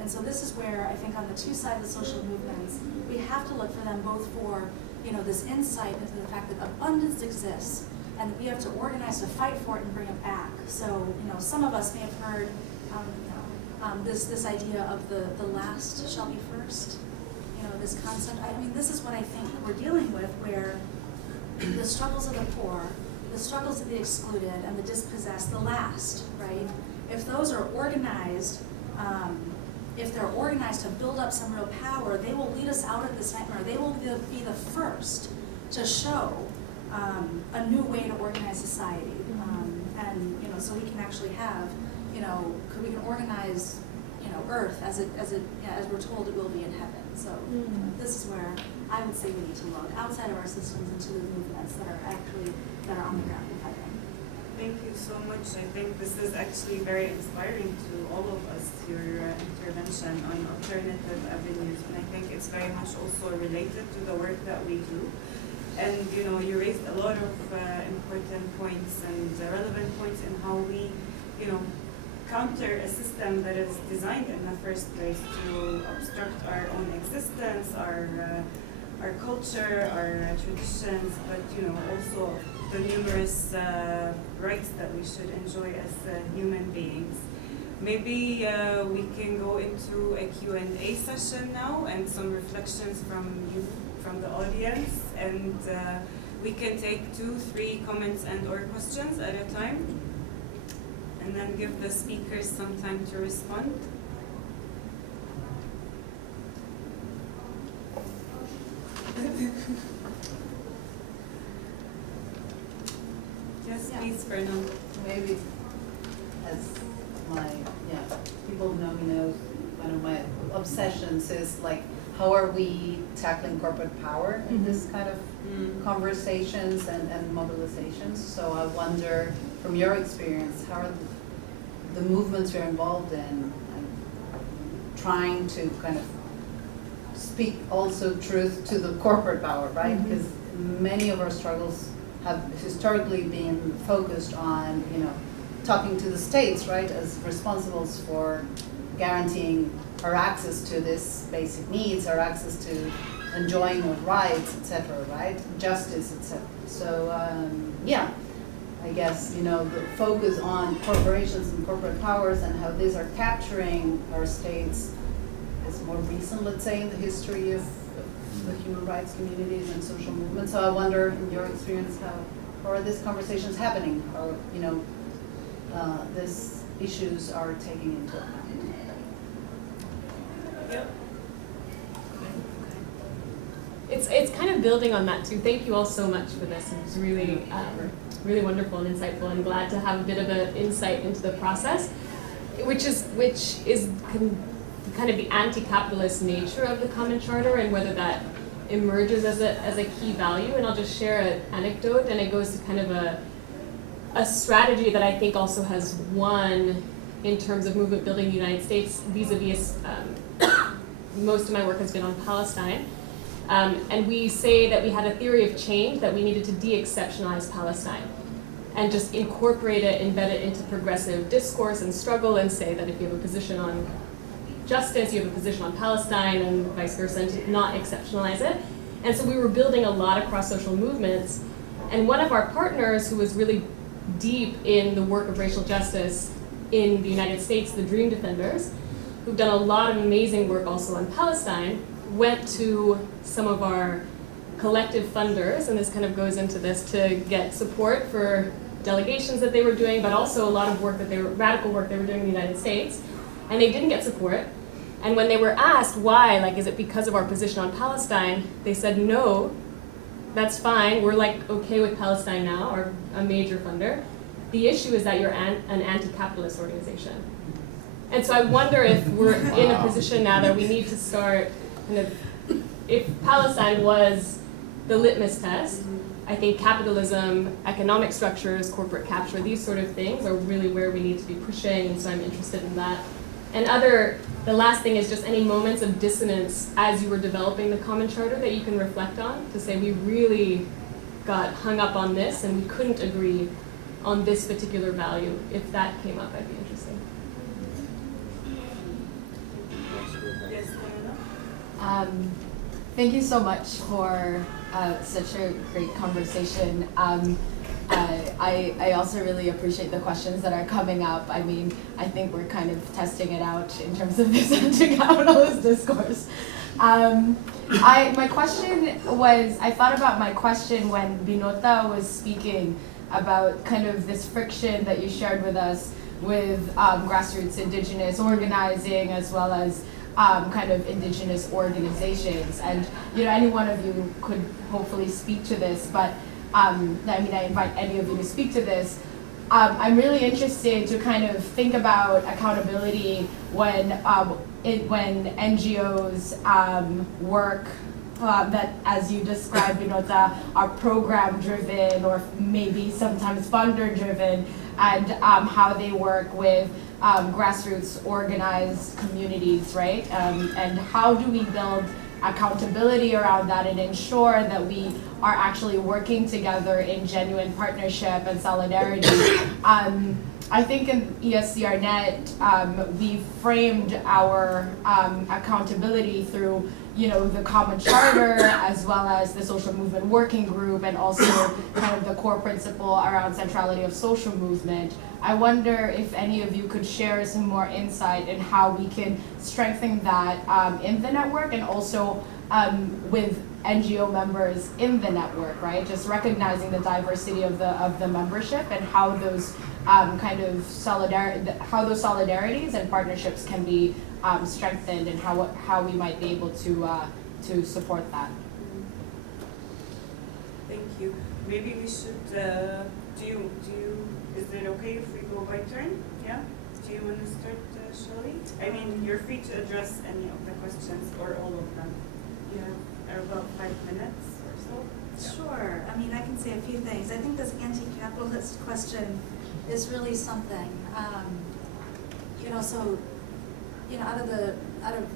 And so this is where I think on the two sides of the social movements, we have to look for them both for, this insight into the fact that abundance exists, and we have to organize to fight for it and bring it back. So, some of us may have heard this idea of the last shall be first. This concept. This is what I think we're dealing with, where the struggles of the poor, the struggles of the excluded, and the dispossessed, the last, right? If those are organized, if they're organized to build up some real power, they will lead us out of this nightmare. They will be the first to show a new way to organize society. And so we can actually have, we can organize, Earth as we're told it will be in heaven. So this is where I would say we need to look outside of our systems into the movements that are on the ground in heaven. Thank you so much. I think this is actually very inspiring to all of us, your intervention on alternative avenues. And I think it's very much also related to the work that we do. And you raised a lot of important points and relevant points in how we, counter a system that is designed in the first place to obstruct our own existence, our culture, our traditions, but also the numerous rights that we should enjoy as human beings. Maybe we can go into a Q&A session now and some reflections from you, from the audience, and we can take 2-3 comments and or questions at a time, and then give the speakers some time to respond. Yes, please, Fernand. Maybe as people who know me know, one of my obsessions is like, how are we tackling corporate power in this kind of conversations and mobilizations? So I wonder, from your experience, how are the movements you're involved in trying to kind of speak also truth to the corporate power, right? Because many of our struggles have historically been focused on, talking to the states, right, as responsibles for guaranteeing our access to this basic needs, our access to enjoying of rights, etc., right, justice, etc. So I guess the focus on corporations and corporate powers and how these are capturing our states is more recent, let's say, in the history of the human rights communities and social movements. So I wonder, in your experience, how are these conversations happening? How these issues are taking into account? Yep. It's kind of building on that too. Thank you all so much for this. It was really really wonderful and insightful. I'm glad to have a bit of an insight into the process, which is kind of the anti-capitalist nature of the Common Charter and whether that emerges as a key value. And I'll just share an anecdote, and it goes to kind of a strategy that I think also has won in terms of movement building in the United States vis-a-vis most of my work has been on Palestine. And we say that we had a theory of change, that we needed to de-exceptionalize Palestine and just incorporate it, embed it into progressive discourse and struggle, and say that if you have a position on justice, you have a position on Palestine, and vice versa, and to not exceptionalize it. And so we were building a lot across social movements. And one of our partners, who was really deep in the work of racial justice in the United States, the Dream Defenders, who've done a lot of amazing work also on Palestine, went to some of our collective funders, and this kind of goes into this, to get support for delegations that they were doing, but also a lot of work radical work they were doing in the United States. And they didn't get support. And when they were asked why, like, is it because of our position on Palestine, they said, no, that's fine. We're like okay with Palestine now, or a major funder. The issue is that you're an anti-capitalist organization. And so I wonder if we're in a position now that we need to start kind of, if Palestine was the litmus test, I think capitalism, economic structures, corporate capture, these sort of things are really where we need to be pushing, and so I'm interested in that. And the last thing is just any moments of dissonance as you were developing the Common Charter that you can reflect on, to say we really got hung up on this and we couldn't agree on this particular value. If that came up, I'd be interested. Yes, Thank you so much for such a great conversation. I also really appreciate the questions that are coming up. I mean, I think we're kind of testing it out in terms of this anti-capitalist discourse. My question was, I thought about my question when Binota was speaking about kind of this friction that you shared with us with grassroots indigenous organizing, as well as kind of indigenous organizations. And any one of you could hopefully speak to this, but I invite any of you to speak to this. I'm really interested to kind of think about accountability when NGOs work that, as you described, are program-driven or maybe sometimes funder-driven, and how they work with grassroots organized communities, right? And how do we build accountability around that and ensure that we are actually working together in genuine partnership and solidarity. I think in ESCR-Net, we framed our accountability through, the common charter as well as the social movement working group, and also kind of the core principle around centrality of social movement. I wonder if any of you could share some more insight in how we can strengthen that in the network, and also with NGO members in the network, right? Just recognizing the diversity of the membership, and how those how those solidarities and partnerships can be strengthened, and how we might be able to support that. Thank you. Maybe we should. Is it okay if we go by turn? Yeah. Do you want to start, Shelley? I mean, you're free to address any of the questions or all of them. You have about 5 minutes or so. Sure. I mean, I can say a few things. I think this anti-capitalist question is really something. Out of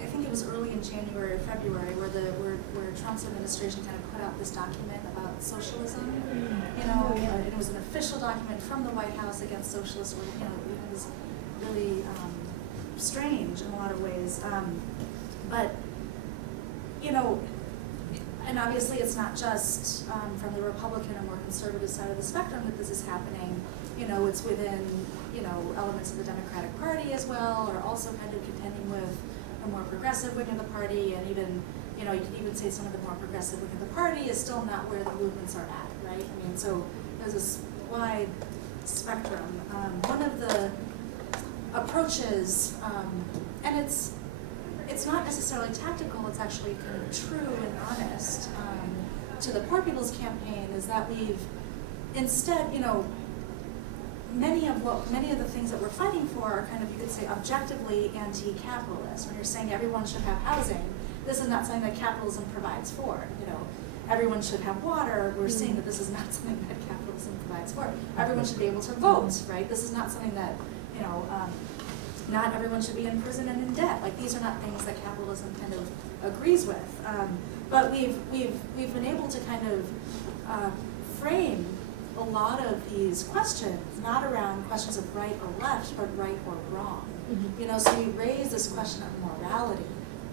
I think it was early in January or February where Trump's administration kind of put out this document about socialism. And it was an official document from the White House against socialism. It was really strange in a lot of ways. And obviously it's not just from the Republican or more conservative side of the spectrum that this is happening. It's within, elements of the Democratic Party as well, or also kind of contending with the more progressive wing of the party, and even, you could even say some of the more progressive wing of the party is still not where the movements are at, right? I mean, so there's this wide spectrum. One of the approaches, and it's not necessarily tactical, it's actually kind of true and honest, to the Poor People's Campaign, is that we've instead, many of the things that we're fighting for are kind of, you could say, objectively anti-capitalist. When you're saying everyone should have housing, this is not something that capitalism provides for. Everyone should have water. We're saying that this is not something that capitalism provides for. Everyone should be able to vote, right? This is not something that, not everyone should be in prison and in debt. Like, these are not things that capitalism kind of agrees with. But we've been able to kind of frame a lot of these questions, not around questions of right or left, but right or wrong. So we raise this question of morality.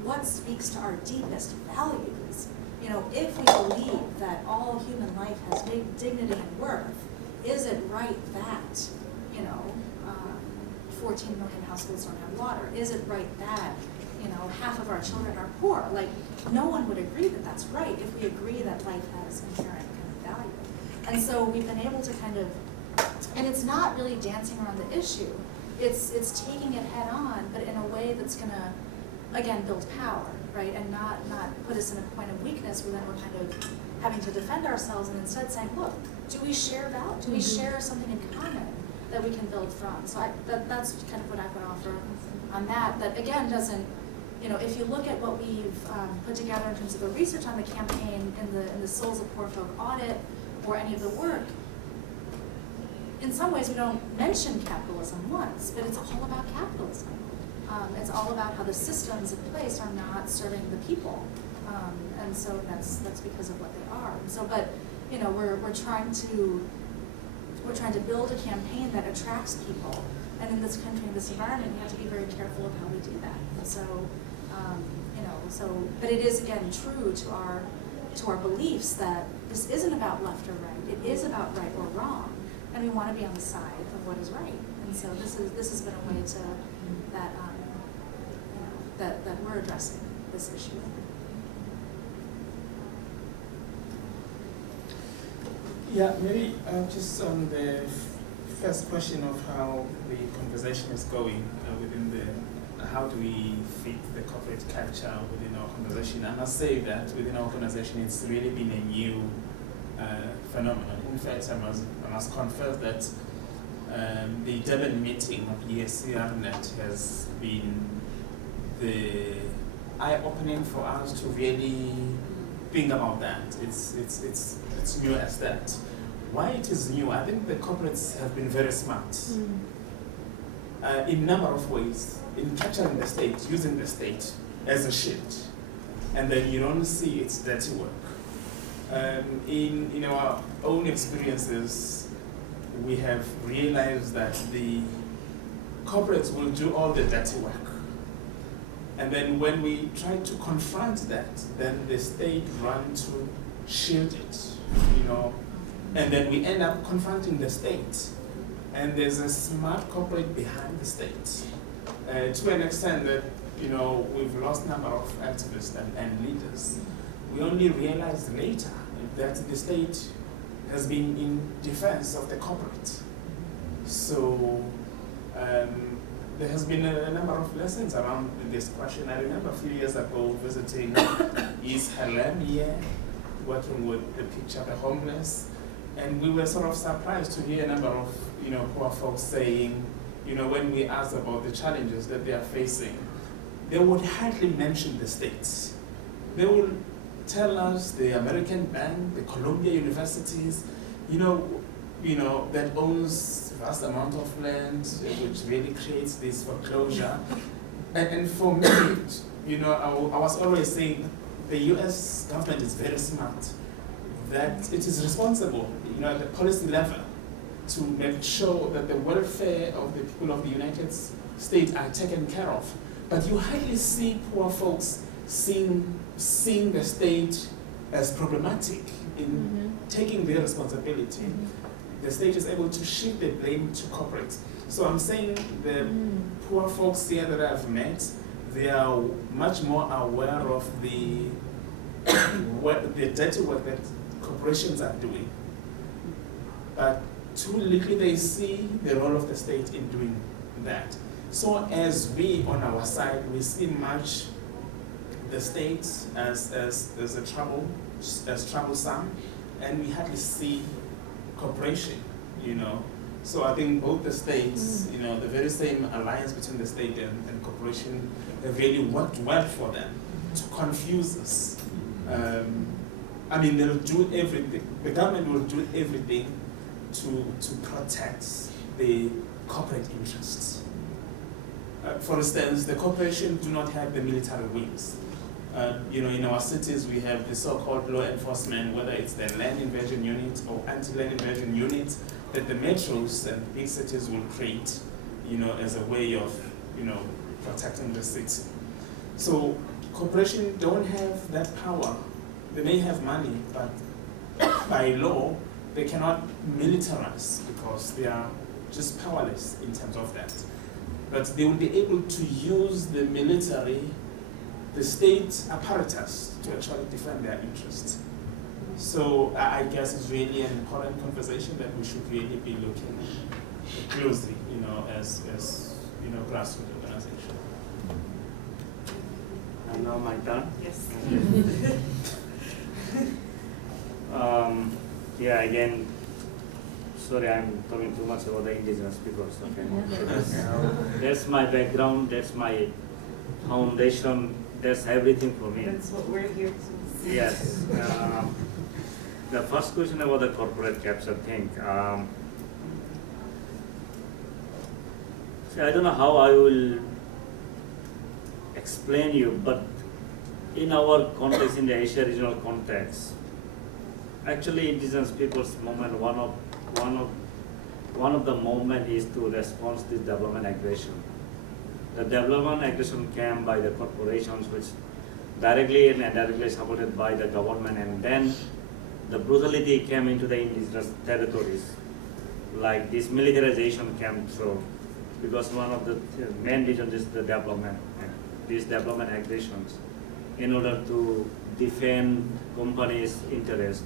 What speaks to our deepest values? If we believe that all human life has dignity and worth, is it right that, 14 million households don't have water? Is it right that, half of our children are poor? Like, no one would agree that that's right if we agree that life has inherent kind of value. And so we've been able to kind of, and it's not really dancing around the issue. It's taking it head on, but in a way that's going to, again, build power, right? And not put us in a point of weakness where then we're kind of having to defend ourselves, and instead saying, look, do we share value? Do we share something in common that we can build from? So that's kind of what I would offer on that. That again doesn't, if you look at what we've put together in terms of the research on the campaign in the Souls of Poor Folk audit, or any of the work, in some ways we don't mention capitalism once, but it's all about capitalism. It's all about how the systems in place are not serving the people, and so that's because of what they are. And so, but we're trying to build a campaign that attracts people, and in this country, in this environment, we have to be very careful of how we do that. And so, but it is again true to our beliefs that this isn't about left or right. It is about right or wrong, and we want to be on the side of what is right. And so this has been a way to that we're addressing this issue. Yeah, maybe just on the first question of how the conversation is going within how do we fit the corporate culture within our organization? I must say that within our organization, it's really been a new phenomenon. In fact, I must confess that the Durban meeting of ESCR-Net has been the eye-opening for us to really think about that. It's new as that. Why it is new? I think the corporates have been very smart in a number of ways in capturing the state, using the state as a shield. and then you don't see its dirty work. In our own experiences, we have realized that the corporates will do all the dirty work. And then when we try to confront that, then the state runs to shield it, and then we end up confronting the state. And there's a smart corporate behind the state, to an extent that, we've lost a number of activists and leaders. We only realized later that the state has been in defense of the corporate. So there has been a number of lessons around this question. I remember a few years ago visiting East Harlem here, working with the Picture of the Homeless, and we were sort of surprised to hear a number of poor folks saying, when we asked about the challenges that they are facing, they would hardly mention the states. They will tell us the American bank, the Columbia universities, that owns vast amount of land, which really creates this foreclosure. And for me, I was always saying the US government is very smart, that it is responsible, at the policy level, to make sure that the welfare of the people of the United States are taken care of. But you hardly see poor folks seeing the state as problematic in taking their responsibility. The state is able to shift the blame to corporates. So I'm saying the poor folks here that I've met, they are much more aware of the dirty work that corporations are doing. But too little they see the role of the state in doing that. So as we, on our side, we see much the state as troublesome, and we hardly see cooperation, So I think both the states, the very same alliance between the state and corporation have really worked well for them to confuse us. They'll do everything, the government will do everything to protect the corporate interests. For instance, the corporation do not have the military wings. In our cities, we have the so-called law enforcement, whether it's the land invasion unit or anti-land invasion unit, that the metros and big cities will create, as a way of, protecting the city. So corporations don't have that power. They may have money, but by law, they cannot militarize because they are just powerless in terms of that. But they will be able to use the military, the state apparatus, to actually defend their interests. So I guess it's really an important conversation that we should really be looking closely, as grassroots organization. And now my turn. Yes. Yeah, again, sorry, I'm talking too much about the indigenous peoples. Okay. That's my background. That's my foundation. That's everything for me. That's what we're here to see. Yes. The first question about the corporate capture thing. See, I don't know how I will explain you, but in our context, in the Asia regional context, actually indigenous peoples movement, one of the movement is to respond to development aggression. The development aggression came by the corporations, which directly and indirectly supported by the government, and then the brutality came into the indigenous territories. Like this militarization came through, because one of the main reasons is the development, these development aggressions, in order to defend companies' interests.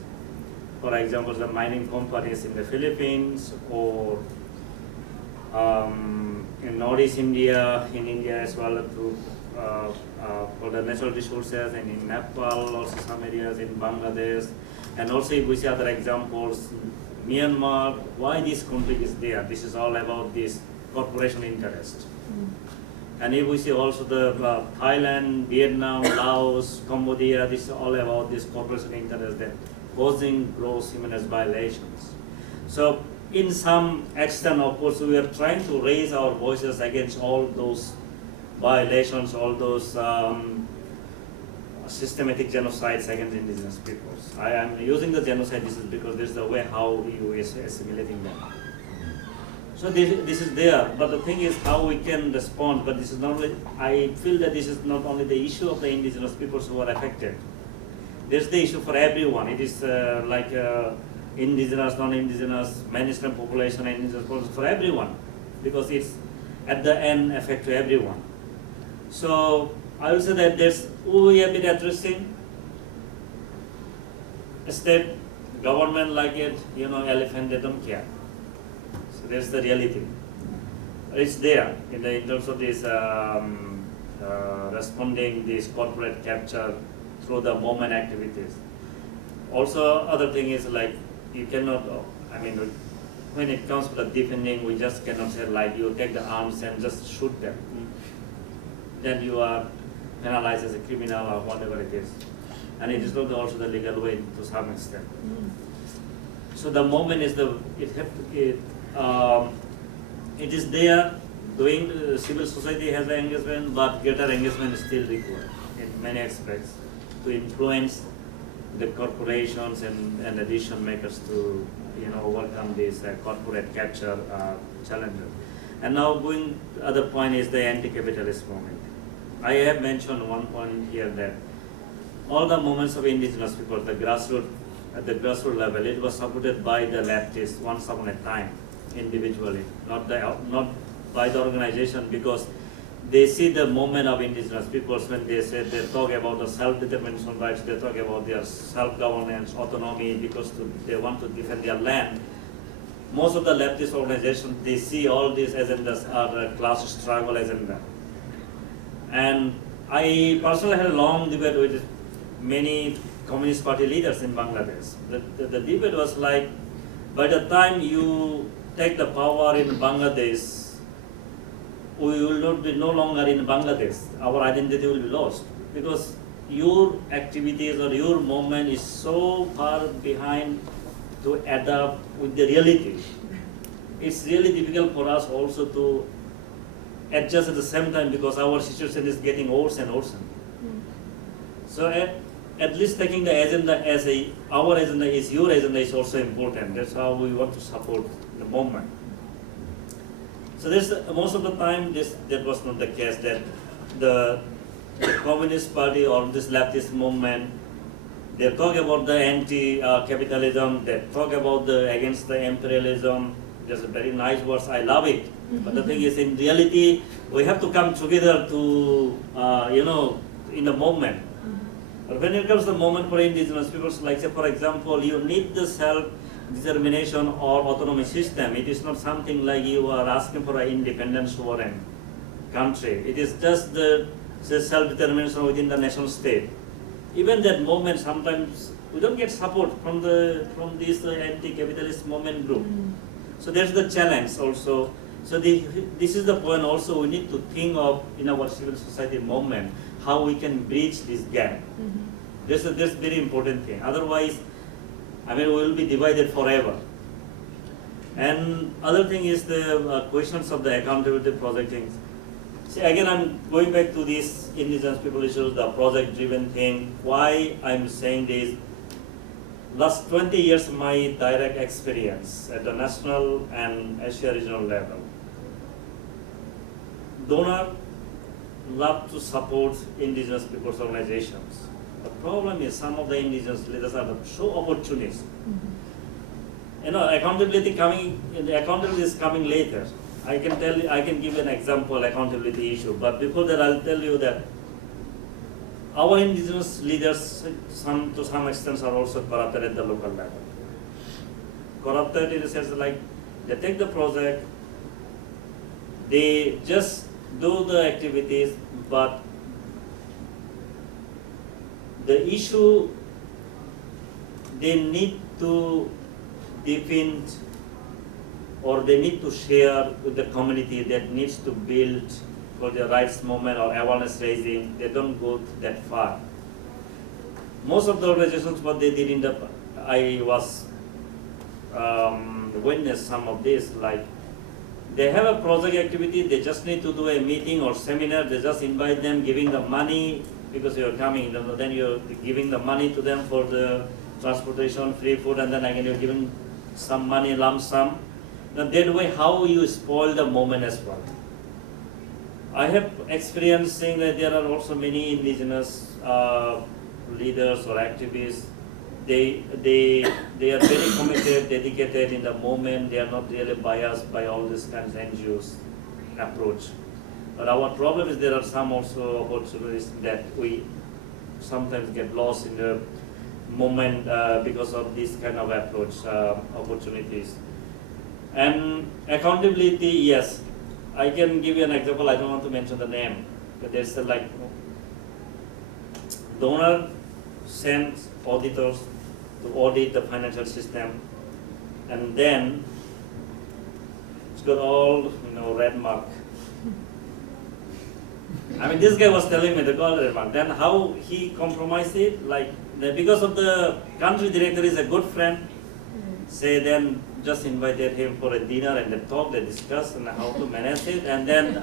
For example, the mining companies in the Philippines, or in Northeast India, in India as well, for the natural resources, and in Nepal, also some areas in Bangladesh, and also if we see other examples, Myanmar, why this conflict is there? This is all about this corporation interest. And if we see also the Thailand, Vietnam, Laos, Cambodia, this is all about this corporation interest that causing gross human rights violations. So in some extent, of course, we are trying to raise our voices against all those violations, all those systematic genocides against indigenous peoples. I am using the genocide, this is because this is the way how you is assimilating them. So this is there, but the thing is how we can respond, but this is not only, I feel that this is not only the issue of the indigenous peoples who are affected. There's the issue for everyone. It is like indigenous, non-indigenous, mainstream population, and indigenous population, for everyone, because it's at the end affect to everyone. So I will say that there's we have been addressing state government like it, elephant, they don't care. So there's the reality. It's there in terms of this responding this corporate capture through the moment activities. Also, other thing is like you cannot. When it comes to the defending, we just cannot say like you take the arms and just shoot them. Then you are penalized as a criminal or whatever it is, and it is not also the legal way to some extent. So the moment is it is there. Doing civil society has the engagement, but greater engagement is still required in many aspects to influence the corporations and decision makers to overcome this corporate capture challenges. And now going to other point is the anti-capitalist movement. I have mentioned one point here that all the movements of indigenous people, at the grassroots level, it was supported by the leftists once upon a time, individually, not by the organization, because they see the movement of indigenous peoples when they talk about the self-determination rights, they talk about their self-governance, autonomy, because they want to defend their land. Most of the leftist organizations, they see all these agendas are a class struggle agenda. And I personally had a long debate with many Communist Party leaders in Bangladesh. The debate was like, by the time you take the power in Bangladesh, we will not be no longer in Bangladesh. Our identity will be lost because your activities or your movement is so far behind to adapt with the reality. It's really difficult for us also to adjust at the same time because our situation is getting worse and worse. So at least taking the agenda as our agenda is your agenda is also important. That's how we want to support the movement. So most of the time that was not the case, that the Communist Party or this leftist movement, they talk about the anti-capitalism, they talk about against the imperialism. There's a very nice words, I love it. But the thing is, in reality, we have to come together to, in the movement. But when it comes to the movement for indigenous peoples, like say for example, you need the self-determination or autonomy system. It is not something like you are asking for an independent sovereign country. It is just the self-determination within the nation state. Even that movement, sometimes we don't get support from this anti-capitalist movement group. So there's the challenge also. So this is the point also we need to think of in our civil society movement, how we can bridge this gap. This is very important thing. Otherwise, we will be divided forever. And other thing is the questions of the accountability projecting. See, again, I'm going back to this indigenous people issues, the project-driven thing. Why I'm saying this? Last 20 years, my direct experience at the national and Asia regional level. Donor love to support indigenous people's organizations. The problem is some of the indigenous leaders are so opportunist. Accountability is coming later. I can give an example, accountability issue. But before that, I'll tell you that our indigenous leaders, to some extent, are also corrupted at the local level. Corrupted in the sense like they take the project, they just do the activities, but the issue they need to deepen or they need to share with the community that needs to build for the rights movement or awareness raising. They don't go that far. Most of the organizations, what they did I was witness some of this, like they have a project activity, they just need to do a meeting or seminar, they just invite them, giving the money, because you're coming, then you're giving the money to them for the transportation, free food, and then again you're giving some money, lump sum. Now that way, how you spoil the moment as well. I have experienced seeing that there are also many indigenous leaders or activists. They are very committed, dedicated in the moment. They are not really biased by all these kinds of NGOs approach. But our problem is there are some also opportunities that we sometimes get lost in the moment because of this kind of approach opportunities. And accountability, yes. I can give you an example. I don't want to mention the name, but there's like donor sends auditors to audit the financial system, and then it's got all red mark. I mean, this guy was telling me the gold red mark. Then how he compromised it? Like because of the country director is a good friend. Say then just invited him for a dinner and they talk, they discuss and how to manage it, and then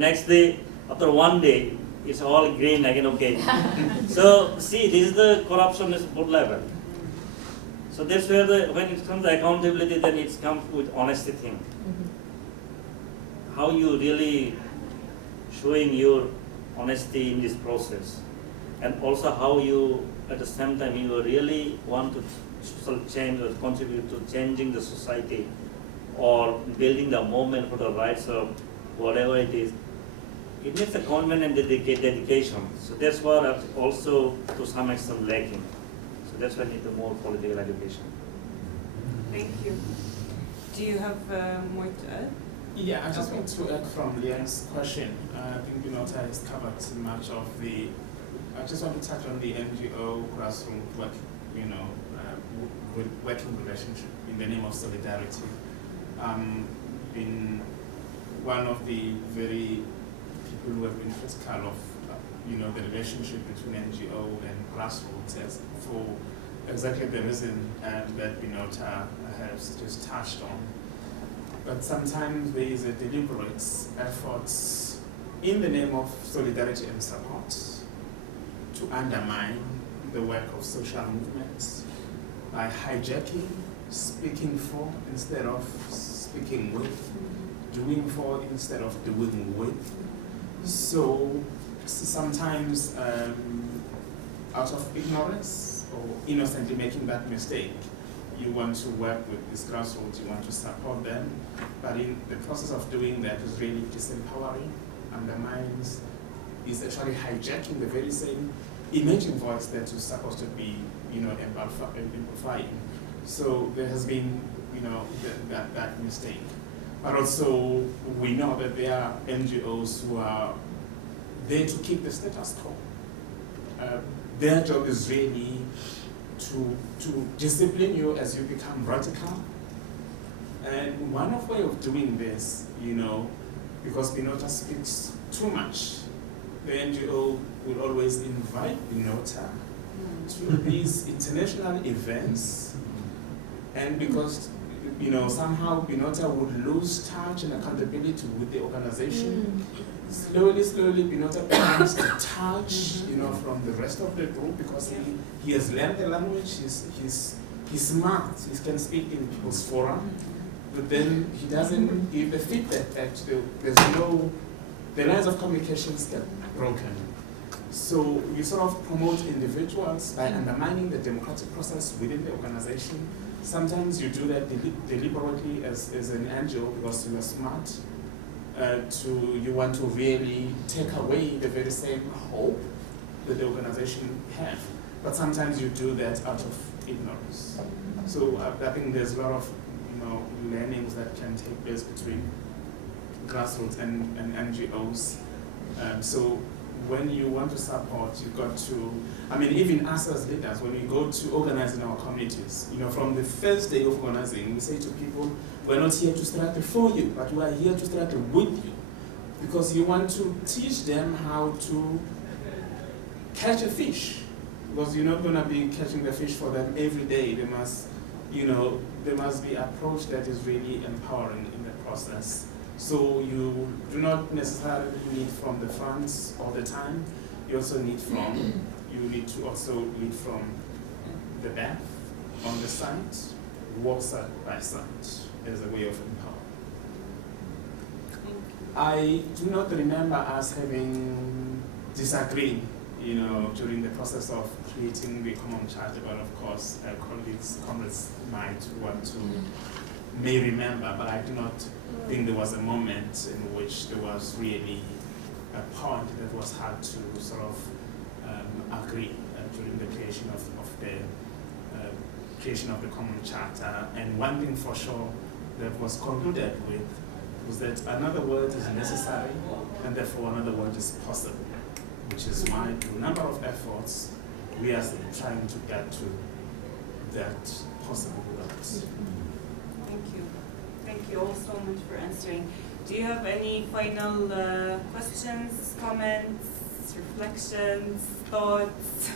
next day, after one day, it's all green again, okay. So see, this is the corruption is both level. So that's where when it comes to accountability, then it comes with honesty thing. How you really showing your honesty in this process, and also how you at the same time you really want to social change or contribute to changing the society or building the movement for the rights of whatever it is. It needs a commitment and dedication. So that's what also to some extent lacking. So that's why I need more political education. Thank you. Do you have more to add? Yeah, I just want to add from Lian's question. I think Binota has covered much of the. I just want to touch on the NGO grassroots work, working relationship in the name of solidarity. Been one of the very people who have been critical of the relationship between NGO and grassroots for exactly the reason that Binota has just touched on. But sometimes there is a deliberate effort in the name of solidarity and support to undermine the work of social movements by hijacking, speaking for instead of speaking with, doing for instead of doing with. So sometimes out of ignorance or innocently making that mistake, you want to work with these grassroots, you want to support them, but in the process of doing that is really disempowering, undermines, is actually hijacking the very same emerging voice that is supposed to be, amplifying. So there has been, that mistake. But also, we know that there are NGOs who are there to keep the status quo. Their job is really to discipline you as you become radical. And one of way of doing this, because Binota speaks too much, the NGO will always invite Binota to these international events, and because somehow Binota would lose touch and accountability with the organization. Slowly, Binota becomes detached, from the rest of the group because he has learned the language. He's smart. He can speak in people's forum, but then he doesn't give the feedback that the lines of communications get broken. So we sort of promote individuals by undermining the democratic process within the organization. Sometimes you do that deliberately as an NGO because you are smart. You want to really take away the very same hope that the organization have. But sometimes you do that out of ignorance. So I think there's a lot of learnings that can take place between grassroots and NGOs. So when you want to support, you've got to, even us as leaders, when we go to organize in our communities, from the first day of organizing, we say to people, we're not here to struggle for you, but we are here to struggle with you. Because you want to teach them how to catch a fish. Because you're not going to be catching the fish for them every day. There must be an approach that is really empowering in the process. So you do not necessarily lead from the front all the time. you also need to also lead from the back on the side, walk side by side as a way of empowerment. I do not remember us having disagreed, during the process of creating the common charter, but of course, comrades might want to, may remember, but I do not think there was a moment in which there was really a point that was hard to sort of agree during the creation of the common charter. And one thing for sure that was concluded with was that another world is necessary, and therefore another world is possible, which is why through a number of efforts we are trying to get to that possible world. Thank you. Thank you all so much for answering. Do you have any final questions, comments, reflections, thoughts?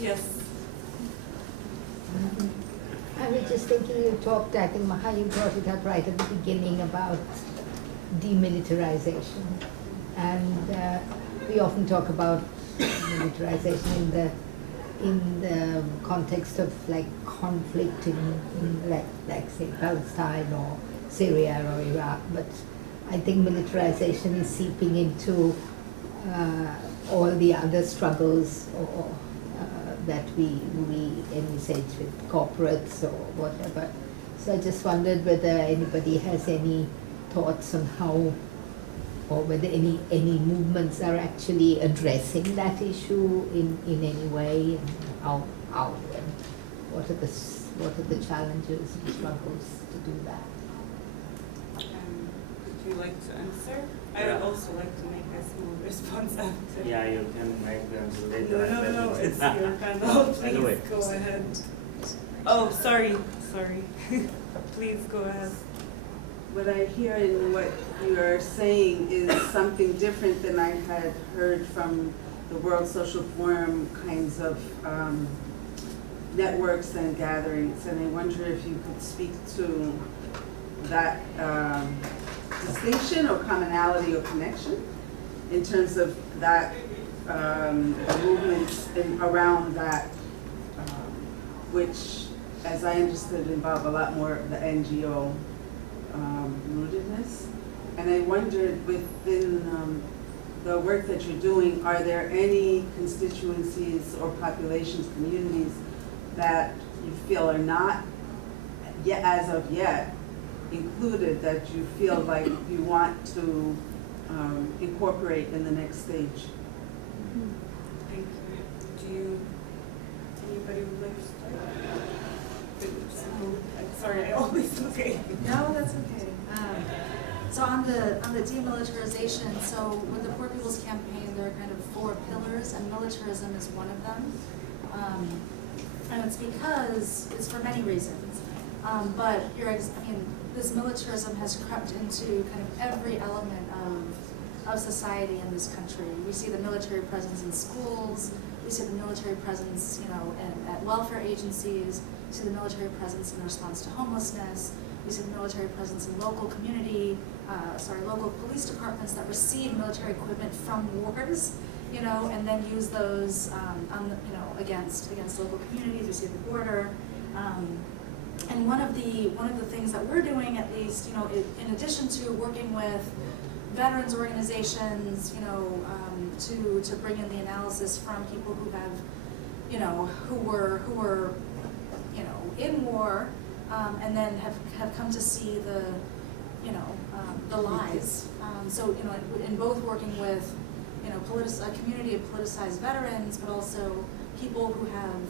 Yes. I was just thinking, you talked, I think Maha, you brought it up right at the beginning about demilitarization. And we often talk about militarization in the context of like conflict in like say Palestine or Syria or Iraq, but I think militarization is seeping into all the other struggles that we envisage with corporates or whatever. So I just wondered whether anybody has any thoughts on how, or whether any movements are actually addressing that issue in any way, and how and what are the challenges and struggles to do that. Would you like to answer? I would also like to make a small response after. Yeah, you can make them later. No, it's your panel. Please Anyway. go ahead. Oh, sorry. Please go ahead. What I hear in what you are saying is something different than I had heard from the World Social Forum kinds of networks and gatherings, and I wonder if you could speak to that distinction or commonality or connection in terms of that movements around that, which, as I understood, involve a lot more of the NGO rootedness. And I wondered, within the work that you're doing, are there any constituencies or populations, communities that you feel are not yet, as of yet, included, that you feel like you want to incorporate in the next stage? Thank you. Anybody would like to start? Sorry, I always look at you. No, that's okay. So on the demilitarization, so with the Poor People's Campaign, there are kind of 4 pillars, and militarism is one of them. And it's because, it's for many reasons. But this militarism has crept into kind of every element of society in this country. We see the military presence in schools. We see the military presence, at welfare agencies. We see the military presence in response to homelessness. We see the military presence in local local police departments that receive military equipment from wars, and then use those against local communities. We see the border. And one of the things that we're doing, at least, in addition to working with veterans organizations, to bring in the analysis from people who have, who were in war, and then have come to see the lies. So in both working with a community of politicized veterans, but also people who have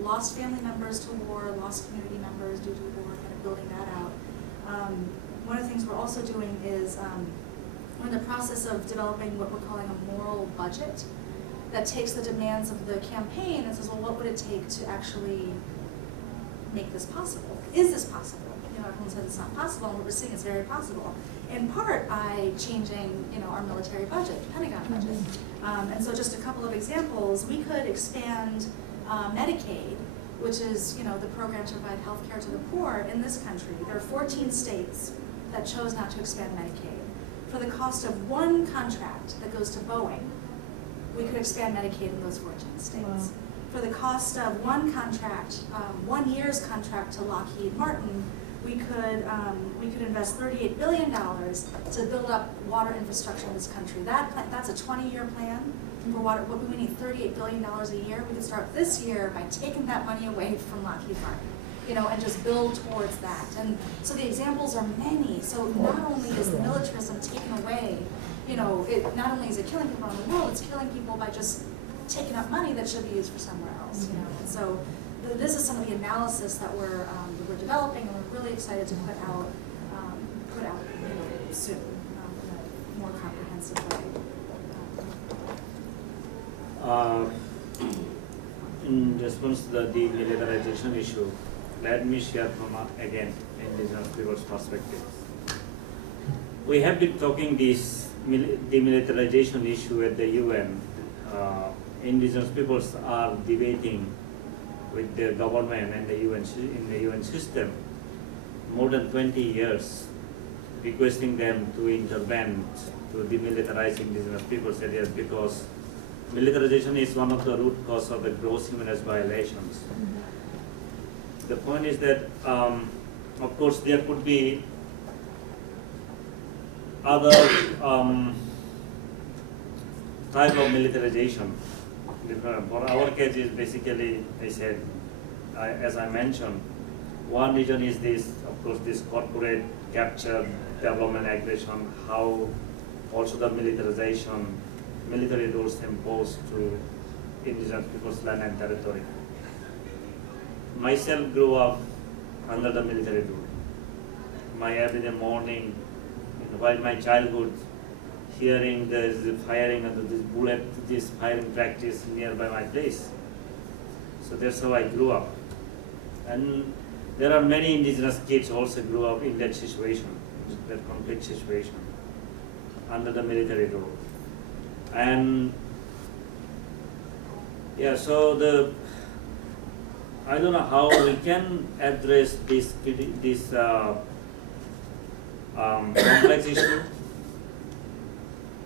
lost family members to war, lost community members due to war, kind of building that out. One of the things we're also doing is we're in the process of developing what we're calling a moral budget that takes the demands of the campaign and says, well, what would it take to actually make this possible? Is this possible? Everyone says it's not possible, and what we're seeing is very possible. In part by changing, our military budget, Pentagon budget. And so just a couple of examples, we could expand Medicaid, which is, the program to provide health care to the poor in this country. There are 14 states that chose not to expand Medicaid. For the cost of one contract that goes to Boeing, we could expand Medicaid in those 14 states. For the cost of one contract, 1 year's contract to Lockheed Martin, we could invest $38 billion to build up water infrastructure in this country. That's a 20-year plan for water. We need $38 billion a year. We could start this year by taking that money away from Lockheed Martin, and just build towards that. And so the examples are many. So not only is the militarism taken away, not only is it killing people around the world, it's killing people by just taking up money that should be used for somewhere else. And so this is some of the analysis that we're developing, and we're really excited to put out soon in a more comprehensive way. In response to the demilitarization issue, let me share from again indigenous people's perspective. We have been talking this demilitarization issue at the UN. Indigenous peoples are debating with the government and the UN system more than 20 years, requesting them to intervene to demilitarize indigenous peoples areas, because militarization is one of the root causes of the gross human rights violations. The point is that, of course, there could be other type of militarization. For our case, is basically, as I mentioned, one reason is this, of course, this corporate capture, development, aggression, how also the militarization, military rules imposed to indigenous people's land and territory. Myself grew up under the military rule. My everyday morning, while my childhood, hearing the firing and this firing practice nearby my place. So that's how I grew up. And there are many indigenous kids also grew up in that situation, that conflict situation, under the military rule. And yeah, so I don't know how we can address this complex issue,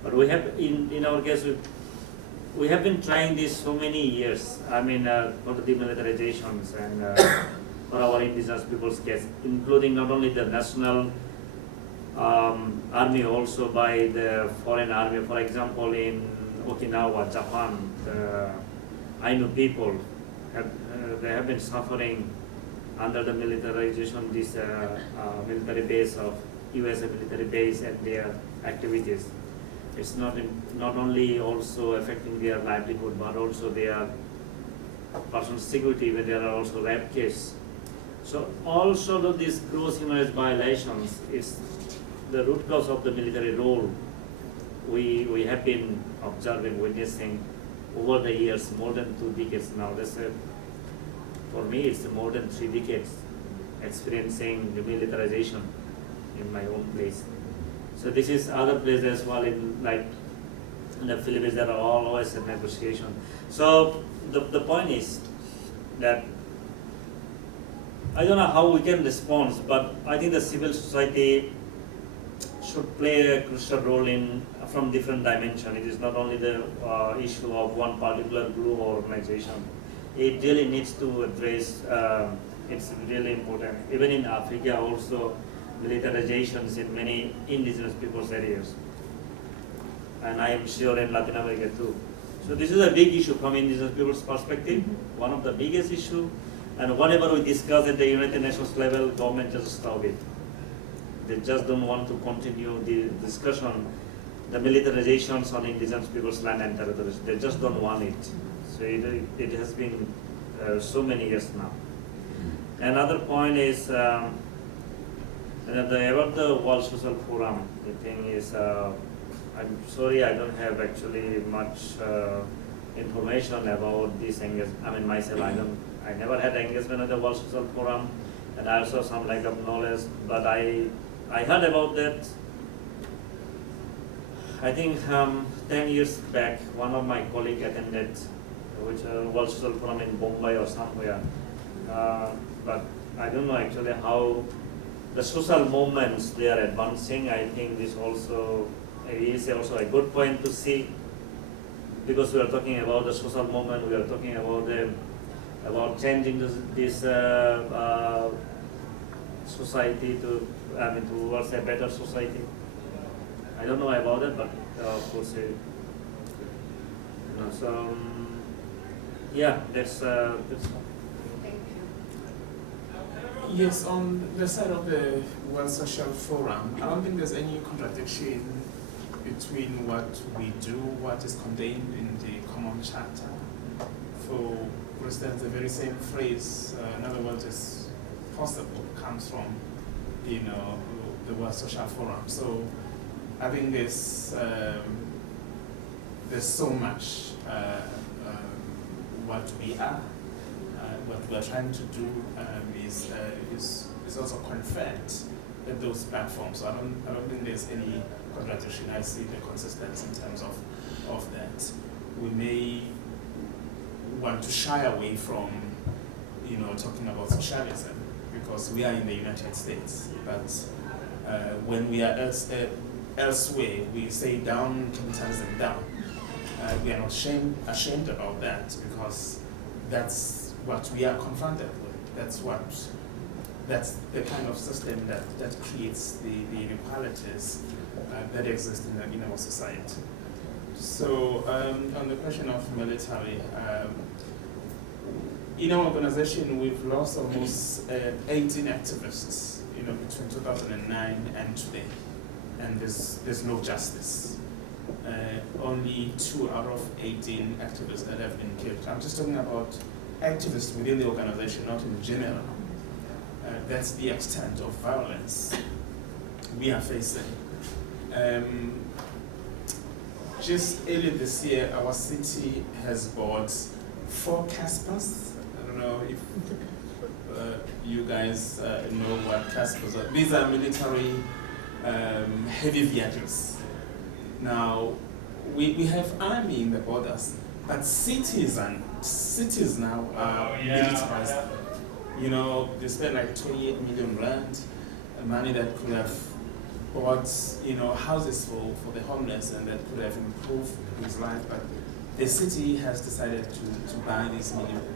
but we have, in our case, we have been trying this so many years. I mean, for the demilitarizations and for our indigenous people's case, including not only the national army, also by the foreign army. For example, in Okinawa, Japan, the Ainu people they have been suffering under the militarization, this military base of USA military base and their activities. It's not only also affecting their livelihood, but also their personal security, when there are also rape cases. So also these gross human rights violations is the root cause of the military role. We have been observing, witnessing over the years, more than 2 decades now. For me, it's more than 3 decades experiencing the militarization in my own place. So this is other places as well, in the Philippines, there are always a negotiation. So the point is that I don't know how we can respond, but I think the civil society should play a crucial role from different dimensions. It is not only the issue of one particular group or organization. It really needs to address, it's really important. Even in Africa also, militarizations in many indigenous people's areas. And I am sure in Latin America too. So this is a big issue from indigenous people's perspective, one of the biggest issues. And whatever we discuss at the United Nations level, government just stop it. They just don't want to continue the discussion, the militarizations on indigenous people's land and territories. They just don't want it. So it has been so many years now. Another point is about the World Social Forum. The thing is, I'm sorry I don't have actually much information about this engagement. I mean, myself, I never had engagement at the World Social Forum, and I also some lack of knowledge. But I heard about that. I think 10 years back, one of my colleagues attended which World Social Forum in Bombay or somewhere. But I don't know actually how the social movements they are advancing. I think this also is also a good point to see. because we are talking about the social movement, we are talking about changing this society towards a better society. I don't know about it, but of course, yeah, that's. Yes, on the side of the World Social Forum, I don't think there's any contradiction between what we do, what is contained in the Common Charter. For instance, the very same phrase, in other words, is possible, comes from, the World Social Forum. So I think there's so much what we are, what we're trying to do is also conferred at those platforms. So I don't think there's any contradiction. I see the consistency in terms of that. We may want to shy away from, talking about socialism because we are in the United States. But when we are elsewhere, we say down capitalism, down. We are not ashamed about that because that's what we are confronted with. That's the kind of system that creates the inequalities that exist in our society. So on the question of military, in our organization we've lost almost 18 activists, between 2009 and today, and there's no justice. Only 2 out of 18 activists that have been killed. I'm just talking about activists within the organization, not in general. That's the extent of violence we are facing. Just earlier this year, our city has bought 4 Caspers. I don't know if you guys know what Caspers are. These are military heavy vehicles. Now, we have army in the borders, but cities now are militarized. They spend like 28 million rand, money that could have bought, houses for the homeless and that could have improved his life. But the city has decided to buy these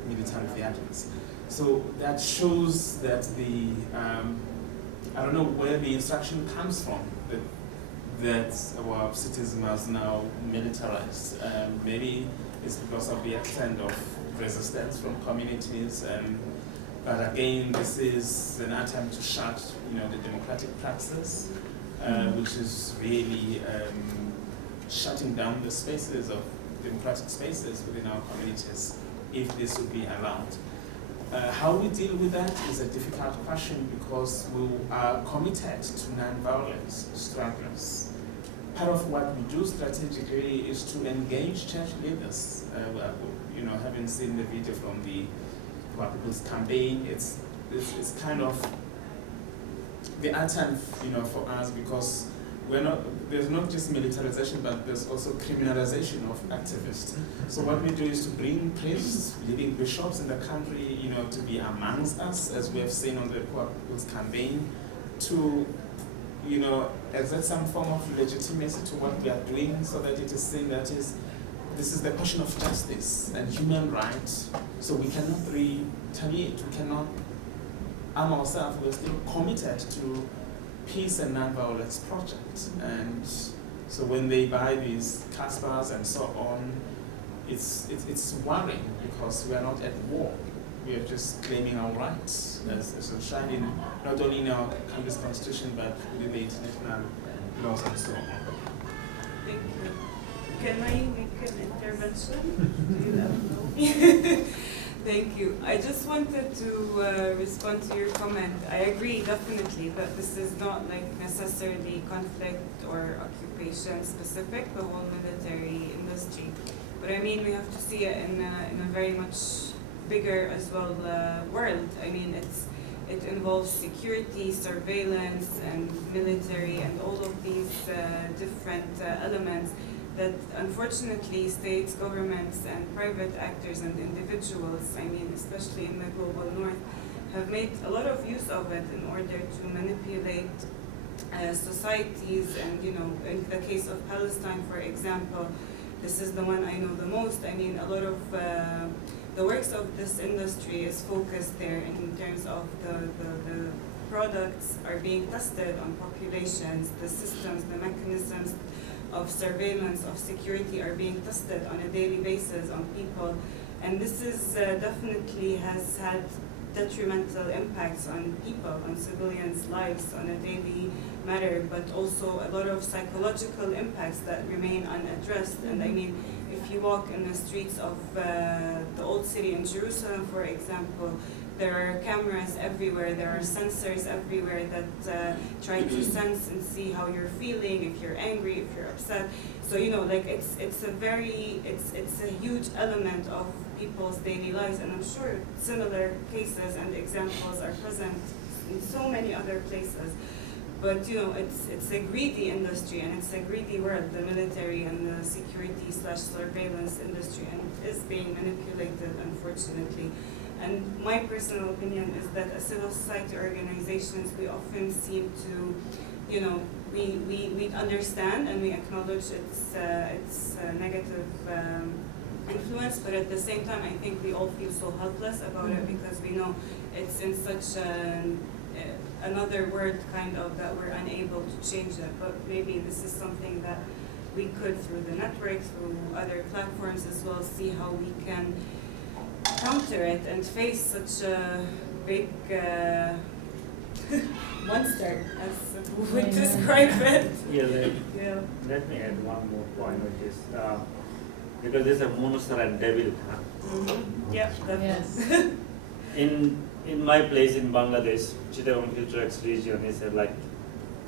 military vehicles. So that shows that I don't know where the instruction comes from, that our cities must now militarize. Maybe it's because of the extent of resistance from communities. But again, this is an attempt to shut, the democratic praxis, which is really shutting down the spaces of democratic spaces within our communities, if this would be allowed. How we deal with that is a difficult question because we are committed to non-violent strugglers. Part of what we do strategically is to engage church leaders. Having seen the video from the Poor People's Campaign, it's kind of the attempt, for us, because there's not just militarization, but there's also criminalization of activists. So what we do is to bring priests, leading bishops in the country, to be amongst us, as we have seen on the Poor People's Campaign, to exert some form of legitimacy to what we are doing, so that it is seen that this is the question of justice and human rights. So we cannot retaliate, we cannot arm ourselves. We're still committed to peace and non-violence projects. And so when they buy these Caspers and so on, it's worrying because we are not at war. We are just claiming our rights as enshrined in not only in our country's constitution but within the international laws and so on. Thank you. Can I make an intervention? Do you know? Thank you. I just wanted to respond to your comment. I agree definitely that this is not necessarily conflict or occupation specific, the whole military industry. But I mean, we have to see it in a very much bigger as well world. I mean, it involves security, surveillance, and military, and all of these different elements that unfortunately states, governments, and private actors and individuals, I mean, especially in the global north, have made a lot of use of it in order to manipulate societies. And in the case of Palestine, for example, this is the one I know the most. I mean, a lot of the works of this industry is focused there in terms of the products are being tested on populations, the systems, the mechanisms of surveillance, of security are being tested on a daily basis on people. And this is definitely has had detrimental impacts on people, on civilians' lives on a daily matter, but also a lot of psychological impacts that remain unaddressed. And I mean, if you walk in the streets of the old city in Jerusalem, for example, there are cameras everywhere, there are sensors everywhere that try to sense and see how you're feeling, if you're angry, if you're upset. So, you know, like it's a huge element of people's daily lives, and I'm sure similar cases and examples are present in so many other places. But you know, it's a greedy industry and it's a greedy world, the military and the security/surveillance industry, and it is being manipulated, unfortunately. And my personal opinion is that as civil society organizations, we often seem to, you know, we understand and we acknowledge its negative influence, but at the same time, I think we all feel so helpless about it because we know it's in such another word kind of that we're unable to change it. But maybe this is something that we could, through the network, through other platforms as well, see how we can counter it and face such a big monster, as we would describe it. Let me add one more point, which is because there's a monster and devil. Yeah, Yes. In my place in Bangladesh, Chittagong Hilltracks region is like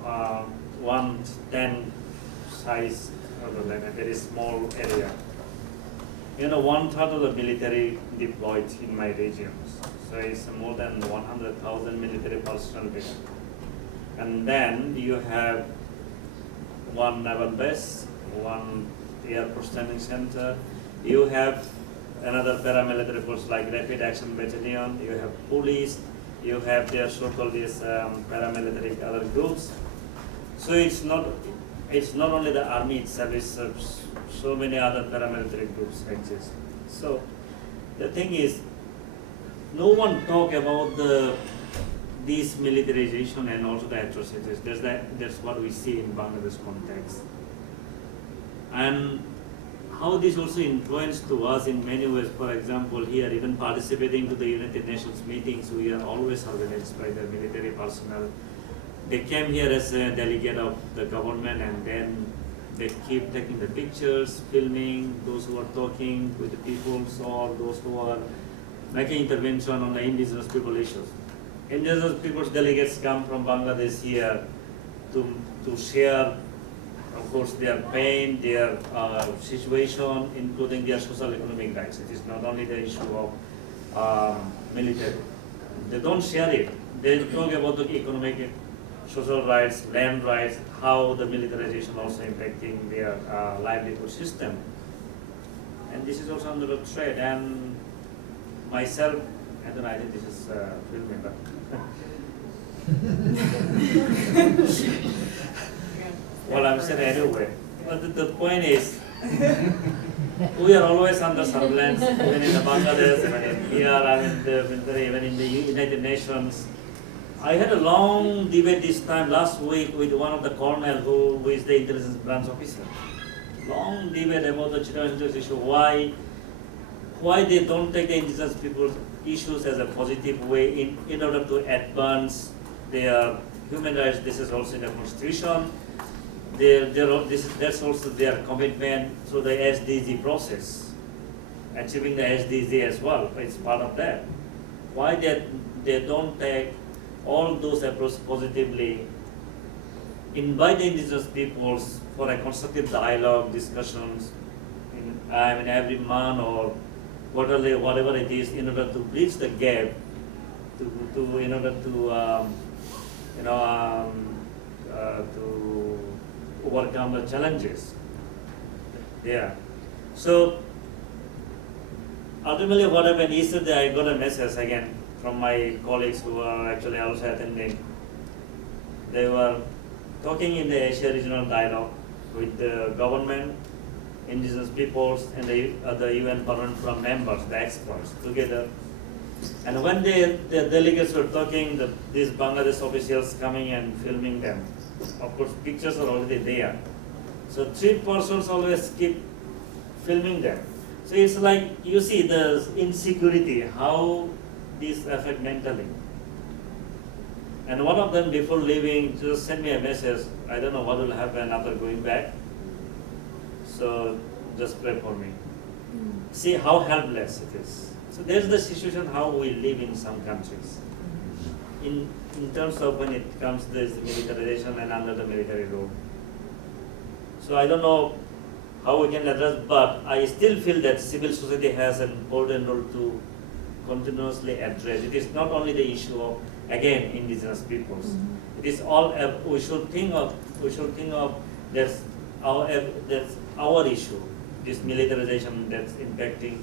1/10 size, like a very small area. You know, 1/3 of the military deployed in my regions. So it's more than 100,000 military personnel there. And then you have one naval base, one airport standing center. You have another paramilitary force like Rapid Action Battalion. You have police. You have their so-called these paramilitary other groups. So it's not only the army itself. It's so many other paramilitary groups exist. So the thing is, no one talk about this militarization and also the atrocities. That's what we see in Bangladesh context. And how this also influenced to us in many ways. For example, here, even participating to the United Nations meetings, we are always surveilled by the military personnel. They came here as a delegate of the government, and then they keep taking the pictures, filming those who are talking with the people, or those who are making intervention on the indigenous people issues. Indigenous people's delegates come from Bangladesh here to share, of course, their pain, their situation, including their social economic rights. It is not only the issue of military. They don't share it. They talk about the economic, social rights, land rights, how the militarization also impacting their livelihood system. And this is also under a threat. And myself, I don't know, I think this is filming, but well, I'm saying anyway. But the point is, we are always under surveillance, even in Bangladesh, even in here, I mean, the military, even in the United Nations. I had a long debate this time last week with one of the colonel who is the intelligence branch officer. Long debate about the Chiapas issue, why they don't take the indigenous people's issues as a positive way in order to advance their human rights. This is also in the constitution. That's also their commitment to the SDG process, achieving the SDG as well. It's part of that. Why they don't take all those approaches positively, invite the indigenous peoples for a constructive dialogue, discussions, every month or quarterly, whatever it is, in order to bridge the gap, in order to to overcome the challenges. Yeah. So ultimately, what happened yesterday, I got a message again from my colleagues who are actually also attending. They were talking in the Asia Regional Dialogue with the government, indigenous peoples and the other UN Permanent Forum members, the experts, together. And when the delegates were talking, these Bangladesh officials coming and filming them. Of course, pictures are already there. So 3 persons always keep filming them. So it's like, you see the insecurity, how this affect mentally. And one of them, before leaving, just sent me a message. I don't know what will happen after going back. So just pray for me. See how helpless it is. So there's the situation how we live in some countries. In terms of when it comes to this militarization and under the military rule. So I don't know how we can address, but I still feel that civil society has an important role to continuously address. It is not only the issue of, again, indigenous peoples. It is all, we should think of that's our issue, this militarization that's impacting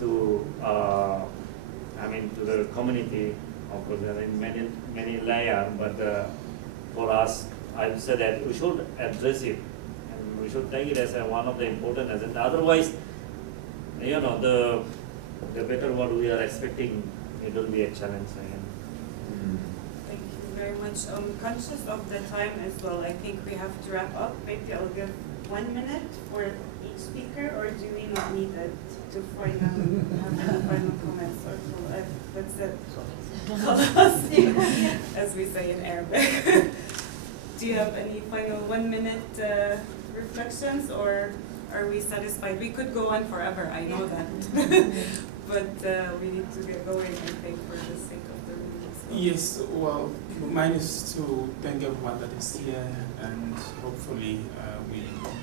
to, to the community. Of course, there are many layers, but for us, I would say that we should address it, and we should take it as one of the important agenda. Otherwise, the better what we are expecting, it will be a challenge again. Thank you very much. Conscious of the time as well, I think we have to wrap up. Maybe I'll give 1 minute for each speaker, or do we not need it to have any final comments? Or that's it. As we say in Arabic. Do you have any final 1 minute reflections, or are we satisfied? We could go on forever, I know that. But we need to get going, I think, for the sake of the room. Yes, well, mine is to thank everyone that is here, and hopefully we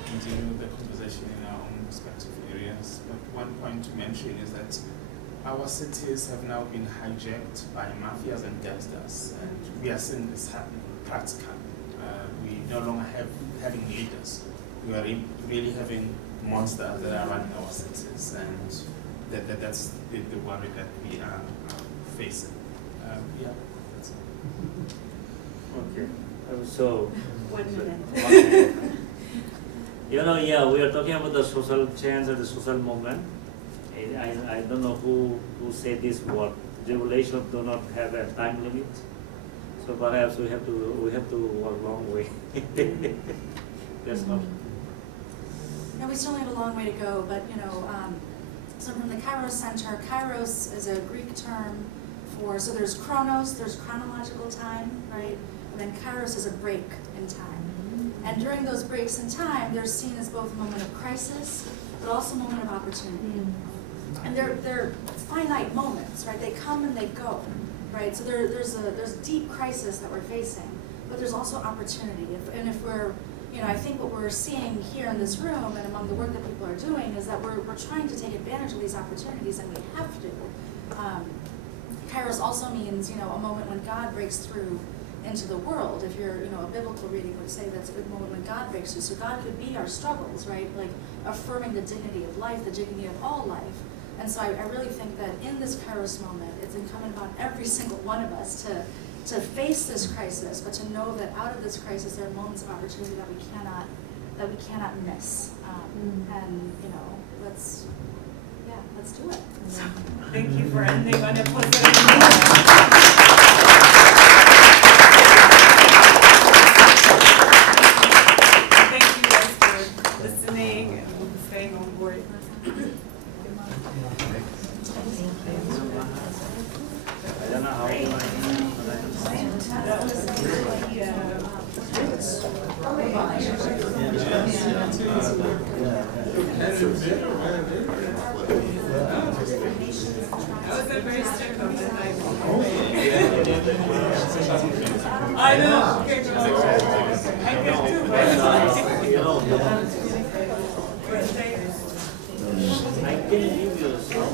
continue the conversation in our own respective areas. But one point to mention is that our cities have now been hijacked by mafias and gangsters, and we are seeing this happening practically. We no longer having leaders. We are really having monsters that are running our cities, and that's the worry that we are facing. Yeah, that's it. Okay. So 1 minute. 1 minute. We are talking about the social change and the social movement. I don't know who said this word. Regulations do not have a time limit, so perhaps we have to walk a long way. That's not. No, we still have a long way to go, but so from the Kairos Center, Kairos is a Greek term for, so there's chronos, there's chronological time, right? And then Kairos is a break in time. And during those breaks in time, they're seen as both a moment of crisis, but also a moment of opportunity. And they're finite moments, right? They come and they go, right? So there's deep crisis that we're facing, but there's also opportunity. If we're, I think what we're seeing here in this room and among the work that people are doing is that we're trying to take advantage of these opportunities, and we have to. Kairos also means, a moment when God breaks through into the world. If you're, a biblical reading would say that's a good moment when God breaks through. So God could be our struggles, right? Like affirming the dignity of life, the dignity of all life. And so I really think that in this Kairos moment, it's incumbent upon every single one of us to face this crisis, but to know that out of this crisis there are moments of opportunity that we cannot miss. And let's do it. Thank you for ending on a positive Thank you guys for listening and staying on board. I don't know how. That was a very strict comment. I know. Okay, I can do I can give you some.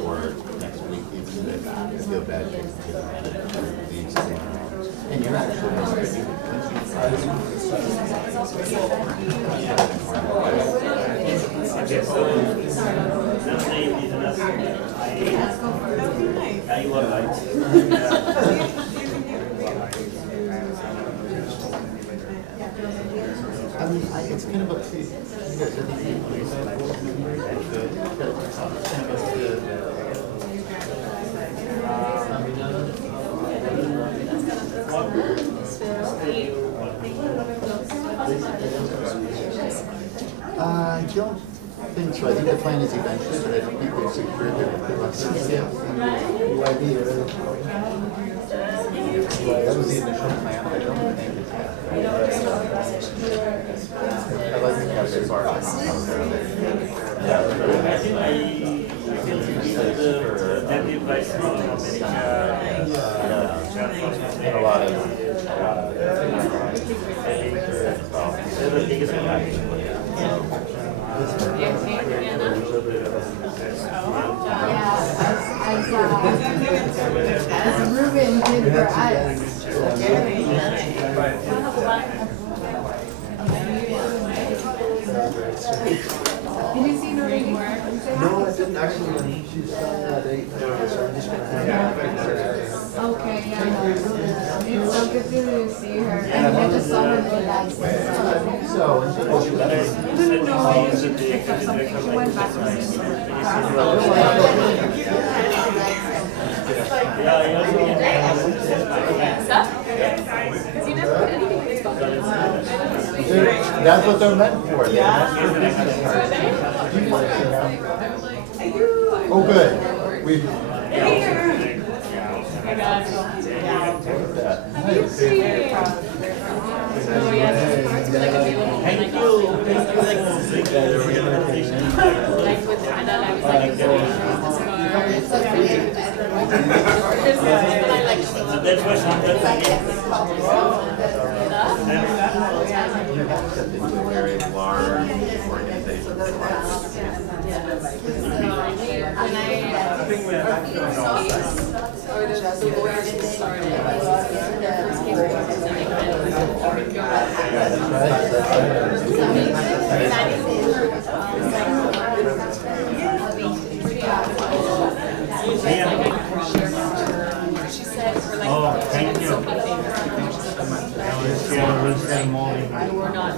or next week even, that I feel bad for the extent. And you're actually it's kind of up to you. I don't think so. I think the plan is eventually, but I don't think they've secured their license yet. That was the initial plan. I don't think it's happening. I like the Kairos art. And a lot of As Ruben did for us. Did you see Noreen? No, I didn't actually. She's on that 8, so I'm just going to hang out. Okay, yeah. It's so good to see her. And I just saw her go that. So, No. She went back to that's what they're meant for. Oh, good. We've. Very large organization. Oh, thank you. We're not